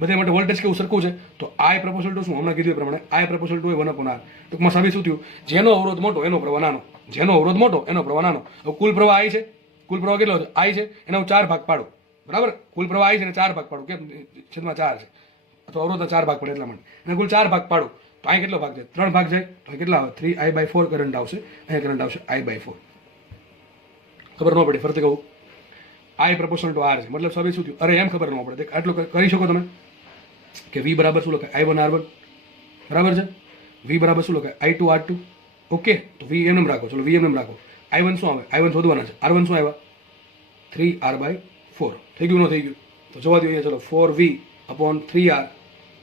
બધા માટે વોલ્ટેજ કેવું? સરખું છે. તો I પ્રપોર્શનલ ટુ શું? હમણાં કીધું એ પ્રમાણે I પ્રપોર્શનલ ટુ 1/R. ટૂંકમાં સાબિત શું થયું? જેનો અવરોધ મોટો એનો પ્રવાહ નાનો. જેનો અવરોધ મોટો એનો પ્રવાહ નાનો. હવે કુલ પ્રવાહ I છે. કુલ પ્રવાહ કેટલો છે? I છે. એના હું 4 ભાગ પાડું, બરાબર? કુલ પ્રવાહ I છે ને 4 ભાગ પાડું. કેમ? છેદમાં 4 છે, અથવા અવરોધના 4 ભાગ પડે એટલા માટે. અને કુલ 4 ભાગ પાડું તો અહીં કેટલો ભાગ જાય? 3 ભાગ જાય. તો કેટલા આવે? 3I/4 કરંટ આવશે. અહીંયા કરંટ આવશે I/4. ખબર ન પડી, ફરતી કહું, I પ્રપોર્શનલ ટુ R છે. મતલબ સાબિત શું થયું? અરે એમ ખબર ન પડે, આટલું કરી શકો તમે કે V બરાબર શું લખાય? I1 R1, બરાબર છે? V બરાબર શું લખાય? I2 R2. ઓકે, તો V એમ રાખો. ચલો, V એમ રાખો. I1 શું આવે? I1 શોધવાના છે. R1 શું આવ્યા? 3R/4. થઈ ગયું? ન થઈ ગયું? તો જવા દો અહીંયા. ચલો, 4V/3R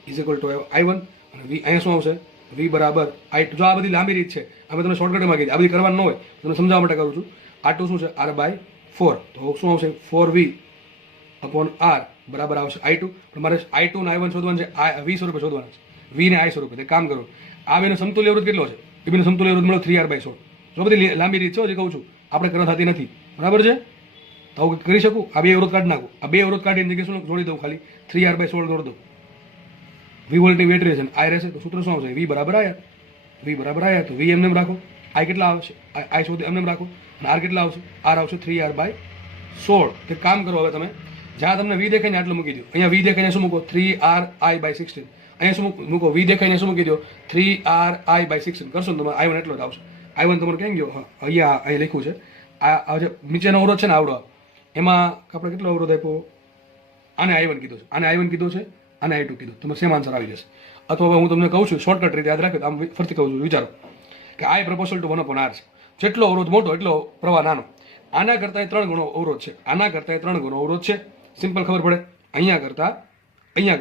is equal to I1. અને V અહીંયા શું આવશે? V બરાબર I2. જો આ બધી લાંબી રીત છે, અમે તમને શોર્ટકટમાં કીધી, આ બધી કરવાનું ન હોય, તમને સમજાવવા માટે કરું છું. R2 શું છે? R/4. તો શું આવશે? 4V/R બરાબર આવશે I2. પણ મારે I2 અને I1 શોધવાનું છે. V સ્વરૂપે શોધવાના છે. V ને I સ્વરૂપે. કામ કરો, આ બેનો સમતુલ્ય અવરોધ કેટલો છે? એ બેનો સમતુલ્ય અવરોધ મળ્યો 3R/16. જો બધી લાંબી રીત છે, હજી કહું છું, આપણે કરવા થતી નથી, બરાબર છે? તો કરી શકું. આ બે અવરોધ કાઢી નાખું. આ બે અવરોધ કાઢીને જગ્યાએ શું જોડી દઉં? ખાલી 3R/16 જોડી દઉં. V વોલ્ટની બેટરી છે ને I રહેશે. તો સૂત્ર શું આવશે? V બરાબર આયા. V બરાબર આયા. તો V એમને રાખો. I કેટલા આવશે? I શોધી એમને રાખો. અને R કેટલા આવશે? R આવશે 3R/16. તે કામ કરો હવે તમે, જ્યાં તમને V દેખાય ને આટલું મૂકી દો. અહીંયા V દેખાઈને શું મૂકો? 3RI/16. અહીંયા શું મૂકો? V દેખાઈને શું મૂકી દો? 3RI/16. કરશો ને તમારે I1 એટલો જ આવશે. I1 તમારે ક્યાં ગયો? અહીંયા લખ્યું છે. આ જે નીચેનો અવરોધ છે ને આવડો, એમાં આપણે કેટલો અવરોધ આપ્યો? આને I1 કીધો છે, આને I1 કીધો છે, આને I2 કીધું. તમે સેમ આન્સર આવી જશે. અથવા હું તમને કહું છું શોર્ટકટ રીતે યાદ રાખો. આમ ફરીથી કહું છું, વિચારો કે I પ્રપોર્શનલ ટુ 1/R છે. જેટલો અવરોધ મોટો એટલો પ્રવાહ નાનો. આના કરતાં 3 ગણો અવરોધ છે. આના કરતાં 3 ગણો અવરોધ છે. સિમ્પલ ખબર પડે. આના કરતાં અહીંયા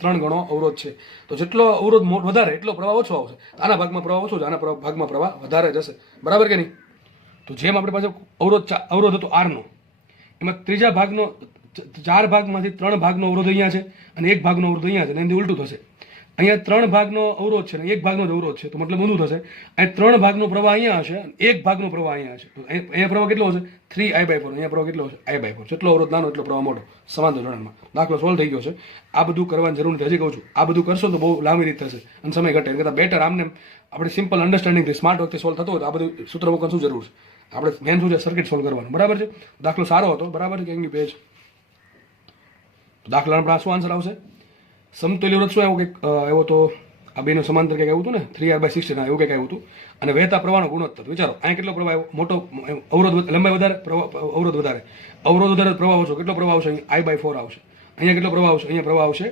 3 ગણો અવરોધ છે. તો જેટલો અવરોધ વધારે એટલો પ્રવાહ ઓછો આવશે. આના ભાગમાં પ્રવાહ ઓછો છે, આના ભાગમાં પ્રવાહ વધારે જશે, બરાબર કે નહીં? તો જેમ આપણી પાસે અવરોધ હતો R નો, એમાં ત્રીજા ભાગનો 4 ભાગમાંથી 3 ભાગનો અવરોધ અહીંયા છે અને 1 ભાગનો અવરોધ અહીંયા છે. એનાથી ઉલટું થશે. અહીંયા 3 ભાગનો અવરોધ છે ને 1 ભાગનો જ અવરોધ છે. તો મતલબ ઊંધું થશે. અહીંયા 3 ભાગનો પ્રવાહ અહીંયા હશે અને 1 ભાગનો પ્રવાહ અહીંયા હશે. તો અહીંયા પ્રવાહ કેટલો હશે? 3I/4. અહીંયા પ્રવાહ કેટલો હશે? I/4. જેટલો અવરોધ નાનો એટલો પ્રવાહ મોટો. સમાંતર જોડાણમાં દાખલો સોલ્વ થઈ ગયો છે. આ બધું કરવાની જરૂર નથી. હજી કહું છું, આ બધું કરશો તો બહુ લાંબી રીત થશે અને સમય ઘટે. એ કરતાં બેટર આમને આપણે સિમ્પલ અન્ડરસ્ટેન્ડિંગથી સ્માર્ટ વખતે સોલ્વ થતો હોય તો આ બધું સૂત્ર મૂકવાની શું જરૂર છે? આપણે મેન શું છે? સર્કિટ સોલ્વ કરવાનું, બરાબર છે? દાખલો સારો હતો, બરાબર છે? કે પેજ દાખલા આપણા શું આન્સર આવશે? સમતુલ્ય અવરોધ શું આવ્યું? કંઈક આવ્યો તો આ બેનો સમાંતર કંઈક આવ્યું હતું ને, 3R/16 એવું કંઈક આવ્યું હતું. અને વહેતા પ્રવાહનો ગુણોત્તર વિચારો. અહીંયા કેટલો પ્રવાહ આવ્યો? મોટો અવરોધ, લંબાઈ વધારે, અવરોધ વધારે. અવરોધ વધારે, પ્રવાહ ઓછો. કેટલો પ્રવાહ આવશે? I/4 આવશે. અહીંયા કેટલો પ્રવાહ આવશે? અહીંયા પ્રવાહ આવશે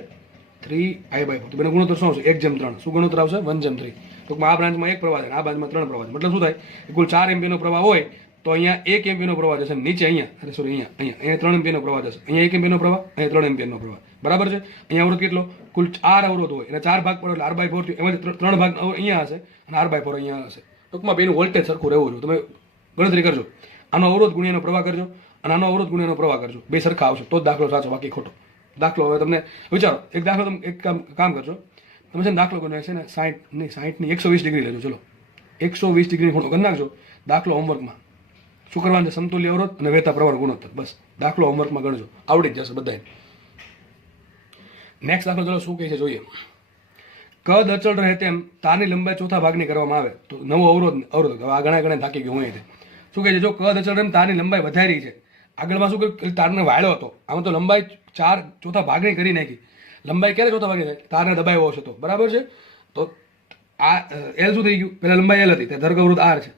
3I/4. તો બેનો ગુણોત્તર શું આવશે? 1:3. શું ગુણોત્તર આવશે? 1:3. ટૂંકમાં આ બ્રાન્ચમાં 1 પ્રવાહ છે, આ બ્રાન્ચમાં 3 પ્રવાહ છે. મતલબ શું થાય? કુલ 4 એમ્પિયરનો પ્રવાહ હોય તો અહીંયા 1 એમ્પિયરનો પ્રવાહ જશે, નીચે અહીંયા 3 એમ્પિયરનો પ્રવાહ જશે, અહીંયા 1 એમ્પિયરનો પ્રવાહ, અહીંયા 3 એમ્પિયરનો પ્રવાહ, બરાબર છે. અહીંયા અવરોધ કેટલો? કુલ 4 અવરોધ હોય, એને 4 ભાગ પડે એટલે R/4 થયું, એમાં 3 ભાગ અહીંયા હશે અને R/4 અહીંયા હશે. ટૂંકમાં બેનું વોલ્ટેજ સરખું રહેવું જોઈએ. તમે ગણતરી કરજો, આનો અવરોધ ગુણ્યાનો પ્રવાહ કરજો અને આનો અવરોધ ગુણ્યાનો પ્રવાહ કરજો, બે સરખા આવશે તો જ દાખલો સાચો, બાકી ખોટો. દાખલો હવે તમને વિચારો, એક દાખલો તમે એક કામ કરજો, તમે છે ને દાખલો ગણો છે ને 60 ની 120 ડિગ્રી લેજો. ચલો 120 ડિગ્રી ખૂણો કરી નાખજો. દાખલો હોમવર્કમાં શું કરવાનું છે? સમતુલ્ય અવરોધ અને વહેતા પ્રવાહ ગુણોત્તર. બસ દાખલો હોમવર્કમાં ગણજો, આવડી જ જશે બધાને. નેક્સ્ટ દાખલો ચલો શું કહે છે જોઈએ. કદ અચળ રહે તેમ તારની લંબાઈ ચોથા ભાગની કરવામાં આવે તો નવો અવરોધ હવે આ ગણા થાકી ગયો હું. શું કહે છે? જો કદ અચળ રહે તારની લંબાઈ વધારી છે, આગળમાં શું કર્યું? તારને વાળ્યો હતો, આમાં તો લંબાઈ 4 ચોથા ભાગની કરી નાખી. લંબાઈ ક્યારે ચોથા ભાગની થાય? તારને દબાવ્યો હશે તો, બરાબર છે. તો આ એલ શું થઈ ગયું? પહેલા લંબાઈ એલ હતી, ધારો કે અવરોધ આર છે.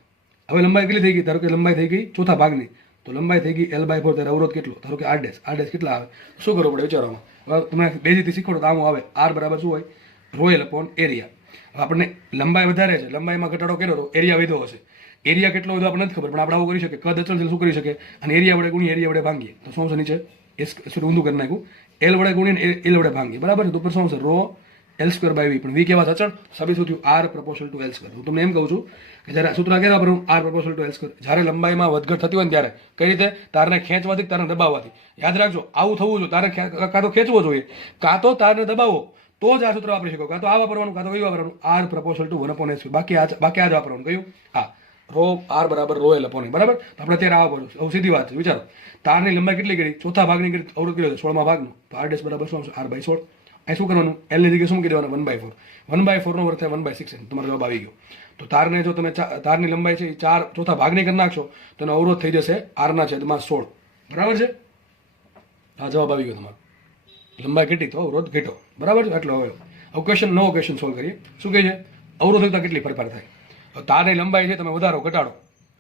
હવે લંબાઈ કેટલી થઈ ગઈ? ધારો કે લંબાઈ થઈ ગઈ ચોથા ભાગની, તો લંબાઈ થઈ ગઈ L/4. ત્યારે અવરોધ કેટલો? ધારો કે R' કેટલા આવે? શું કરવું પડે વિચારવામાં? હવે તમે બેઝિકથી શીખવાડો તો આમ આવે. R બરાબર શું હોય? Royal upon area. હવે આપણને લંબાઈ વધારે છે, લંબાઈમાં ઘટાડો કર્યો તો એરિયા વધ્યો હશે. એરિયા કેટલો વધ્યો આપણને નથી ખબર, પણ આપણે આવું કરી શકીએ. કદ અચળ છે શું કરી શકે? અને એરિયા વડે ગુણીએ, એરિયા વડે ભાંગીએ તો શું આવશે? નીચે ઊંધું કરી નાખ્યું, L વડે ગુણીને L વડે ભાંગીએ, બરાબર છે. તો ઉપર શું આવશે? Row L² V. પણ V કેવા અચળ? સાબિત શું થયું? R proportional to L². હું તમને એમ કહું છું કે જ્યારે સૂત્ર ક્યારે વાપરવું? R proportional to L². જ્યારે લંબાઈમાં વધઘટ થતી હોય ને ત્યારે કઈ રીતે? તારને ખેંચવાથી, તારને દબાવવાથી. યાદ રાખજો, આવું થવું જોઈએ. તારને કાં તો ખેંચવો જોઈએ, કાં તો તારને દબાવો, તો જ આ સૂત્ર વાપરી શકો. કાં તો આ વાપરવાનું, કાં તો કયું વાપરવાનું? R proportional to 1/S². બાકી આ જ વાપરવાનું. કયું? હા, રો R બરાબર રો L અપોન E, બરાબર. તો આપણે અત્યારે આ વાપરવું. હવે સીધી વાત છે, વિચારો. તારની લંબાઈ કેટલી કરી? ચોથા ભાગની કરી, અવરોધ કેટલો છે? 16મા ભાગનું. તો R' બરાબર શું આવશે? R/16. અહીં શું કરવાનું? L ની જગ્યાએ શું મૂકી દેવાનું? 1/4. 1/4 નો વર્ગ થાય 1/6. તમારો જવાબ આવી ગયો. તો તારને જો તમે તારની લંબાઈ છે એ 4 ચોથા ભાગની કરી નાખશો તો એનો અવરોધ થઈ જશે R/16. બરાબર છે. આ જવાબ આવી ગયો તમારો. લંબાઈ ઘટી તો અવરોધ ઘટ્યો, બરાબર છે. એટલો હવે નવો ક્વેશ્ચન સોલ્વ કરીએ. શું કહે છે? અવરોધકતા કેટલી ફેરફાર થાય? તારની લંબાઈ છે તમે વધારો ઘટાડો,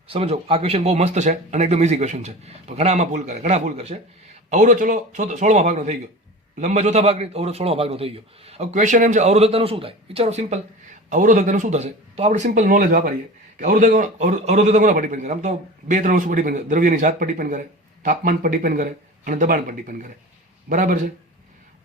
સમજો. આ ક્વેશ્ચન બહુ મસ્ત છે અને એકદમ ઇઝી ક્વેશ્ચન છે, પણ ઘણા ભૂલ કરશે. અવરોધ ચલો 16મા ભાગનો થઈ ગયો, લંબાઈ ચોથા ભાગની, અવરોધ 16મા ભાગનો થઈ ગયો. હવે ક્વેશ્ચન એમ છે અવરોધકતાનું શું થાય? વિચારો, સિમ્પલ. અવરોધકતાનું શું થશે? તો આપણે સિમ્પલ નોલેજ વાપરીએ કે અવરોધકતા કોના પર ડિપેન્ડ કરે? આમ તો 2-3 વસ્તુ પર ડિપેન્ડ કરે. દ્રવ્યની જાત પર ડિપેન્ડ કરે, તાપમાન પર ડિપેન્ડ કરે અને દબાણ પર ડિપેન્ડ કરે, બરાબર છે.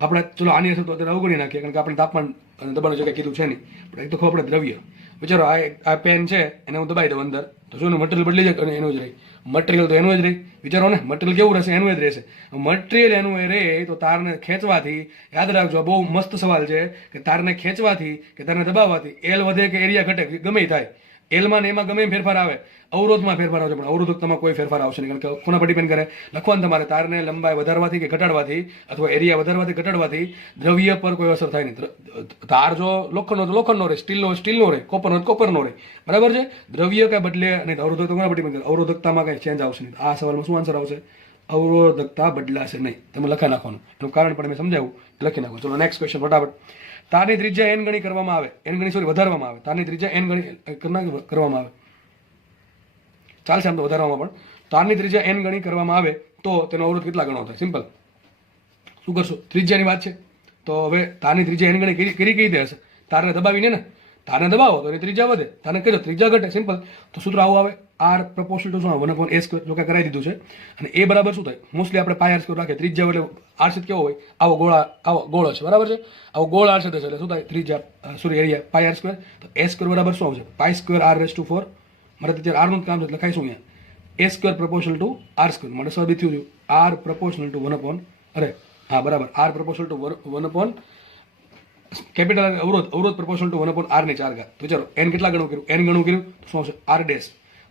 આપણે ચલો આની અસર તો અત્યારે અવગણી નાખીએ, કારણ કે આપણે તાપમાન અને દબાણ જગ્યાએ કીધું છે નહીં. પણ એક તો ખબર પડે દ્રવ્ય. વિચારો, આ પેન છે, એને હું દબાઈ દઉં અંદર, તો શું મટીરિયલ બદલી જાય અને એનું જ રહી. મટીરિયલ તો એનું જ રહી. વિચારો ને, મટીરિયલ કેવું રહેશે? એનું જ રહેશે. મટીરિયલ એનું એ રહે તો તારને ખેંચવાથી, યાદ રાખજો, બહુ મસ્ત સવાલ છે કે તારને ખેંચવાથી કે તારને દબાવવાથી એલ વધે કે એરિયા ઘટે, ગમે થાય. એલમાં ને એમાં ગમે ફેરફાર આવે, અવરોધમાં ફેરફાર આવશે, પણ અવરોધકતામાં કોઈ ફેરફાર આવશે નહીં. કારણ કે કોના પર ડિપેન્ડ કરે? લખવાનું તમારે, તારને લંબાઈ વધારવાથી કે ઘટાડવાથી, અથવા એરિયા વધારવાથી ઘટાડવાથી દ્રવ્ય પર કોઈ અસર થાય નહીં. તાર જો લોખંડનો તો લોખંડનો રહે, સ્ટીલનો રહે, કોપરનો રહે, બરાબર છે. દ્રવ્ય કઈ બદલે નહીં. અવરોધકતા કોના પર ડિપેન્ડ કરે? અવરોધકતામાં કઈ ચેન્જ આવશે નહીં. આ સવાલમાં શું આન્સર આવશે? અવરોધકતા બદલાશે નહીં. તમે લખી નાખવાનું, એનું કારણ પણ મેં સમજાવ્યું, લખી નાખો. ચલો નેક્સ્ટ ક્વેશ્ચન ફટાફટ. તારની ત્રિજ્યા n ગણી કરવામાં આવે, વધારવામાં આવે. તારની ત્રિજ્યા n ગણી કરવામાં આવે, ચાલશે આમ તો વધારવામાં પણ. તારની ત્રિજ્યા n ગણી કરવામાં આવે તો તેનો અવરોધ કેટલા ગણો થાય? સિમ્પલ. શું કરશો? ત્રિજ્યાની વાત છે તો હવે તારની ત્રિજ્યા n ગણી કરી કઈ દે હશે? તારને દબાવીને ને, તારને દબાવો તો એની ત્રિજ્યા વધે, તારને કહો ત્રિજ્યા ઘટે. સિમ્પલ. તો સૂત્ર આવું આવે, R proportional to શું? 1/A². જો કે કરાવી દીધું છે. અને એ બરાબર શું થાય? મોસ્ટલી આપણે πr² રાખીએ. ત્રિજ્યા એટલે R કેવો હોય? આવો ગોળો છે, બરાબર છે. આવો ગોળ R છે એટલે શું થાય? ત્રિજ્યા એરિયા πr². તો A² બરાબર શું આવશે? π²r⁴. મારે અત્યારે R નું કામ છે, લખાઈશું અહીંયા A² proportional to R². માટે સાબિત થયું R proportional to 1/, બરાબર, R proportional to 1/, કેપિટલ અવરોધ proportional to 1/r². તો વિચારો, n કેટલા ગણું કર્યું? n ગણું કર્યું તો શું આવશે? R',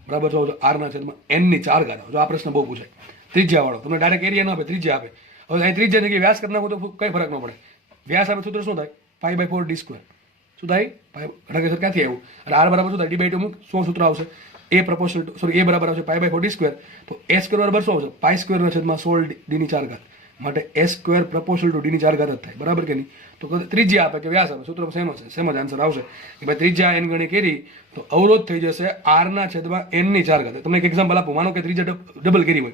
બરાબર. શું આવશે? R/n². જો આ પ્રશ્ન બહુ પૂછાય, ત્રિજ્યા વાળો. તમને ડાયરેક્ટ એરિયા ન આપે, ત્રિજ્યા આપે. હવે અહીં ત્રિજ્યા જગ્યાએ વ્યાસ કરી નાખો તો કઈ ફરક ન પડે. વ્યાસ આપે સૂત્ર શું થાય? π/4d². શું થાય? ઘટાડે ક્યાંથી આવ્યું? અને R બરાબર શું થાય? d/2 શું સૂત્ર આવશે? A બરાબર આવશે π/4d². તો A² બરાબર શું આવશે? π²/16d⁴. માટે A² proportional to d⁴ જ થાય, બરાબર કે નહીં? તો ત્રિજ્યા આપે કે વ્યાસ આપે, સૂત્ર સેમ જ આન્સર આવશે કે ભાઈ ત્રિજ્યા n ગણી કરી તો અવરોધ થઈ જશે R/n². તમને એક એક્ઝામ્પલ આપું. માનો કે ત્રિજ્યા ડબલ કરી હોય,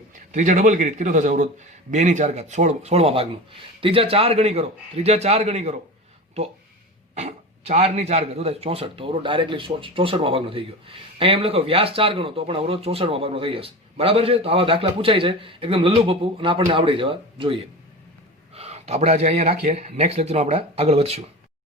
કેટલો થશે અવરોધ? 2/4, 16મા ભાગનો. ત્રિજ્યા 4 ગણી કરો તો 4 ની 4 ગણો થાય 64, તો અવરોધ ડાયરેક્ટલી 64માં ભાગનો થઈ ગયો. અહીંયા એમ લખો વ્યાસ 4 ગણો તો પણ અવરોધ 64માં ભાગનો થઈ જશે. બરાબર છે? તો આવા દાખલા પૂછાય છે એકદમ લલ્લુ પપ્પુ અને આપણને આવડી જવા જોઈએ. તો આપણે આજે અહીંયા રાખીએ. નેક્સ્ટ લેક્ચરમાં આપણે આગળ વધશું.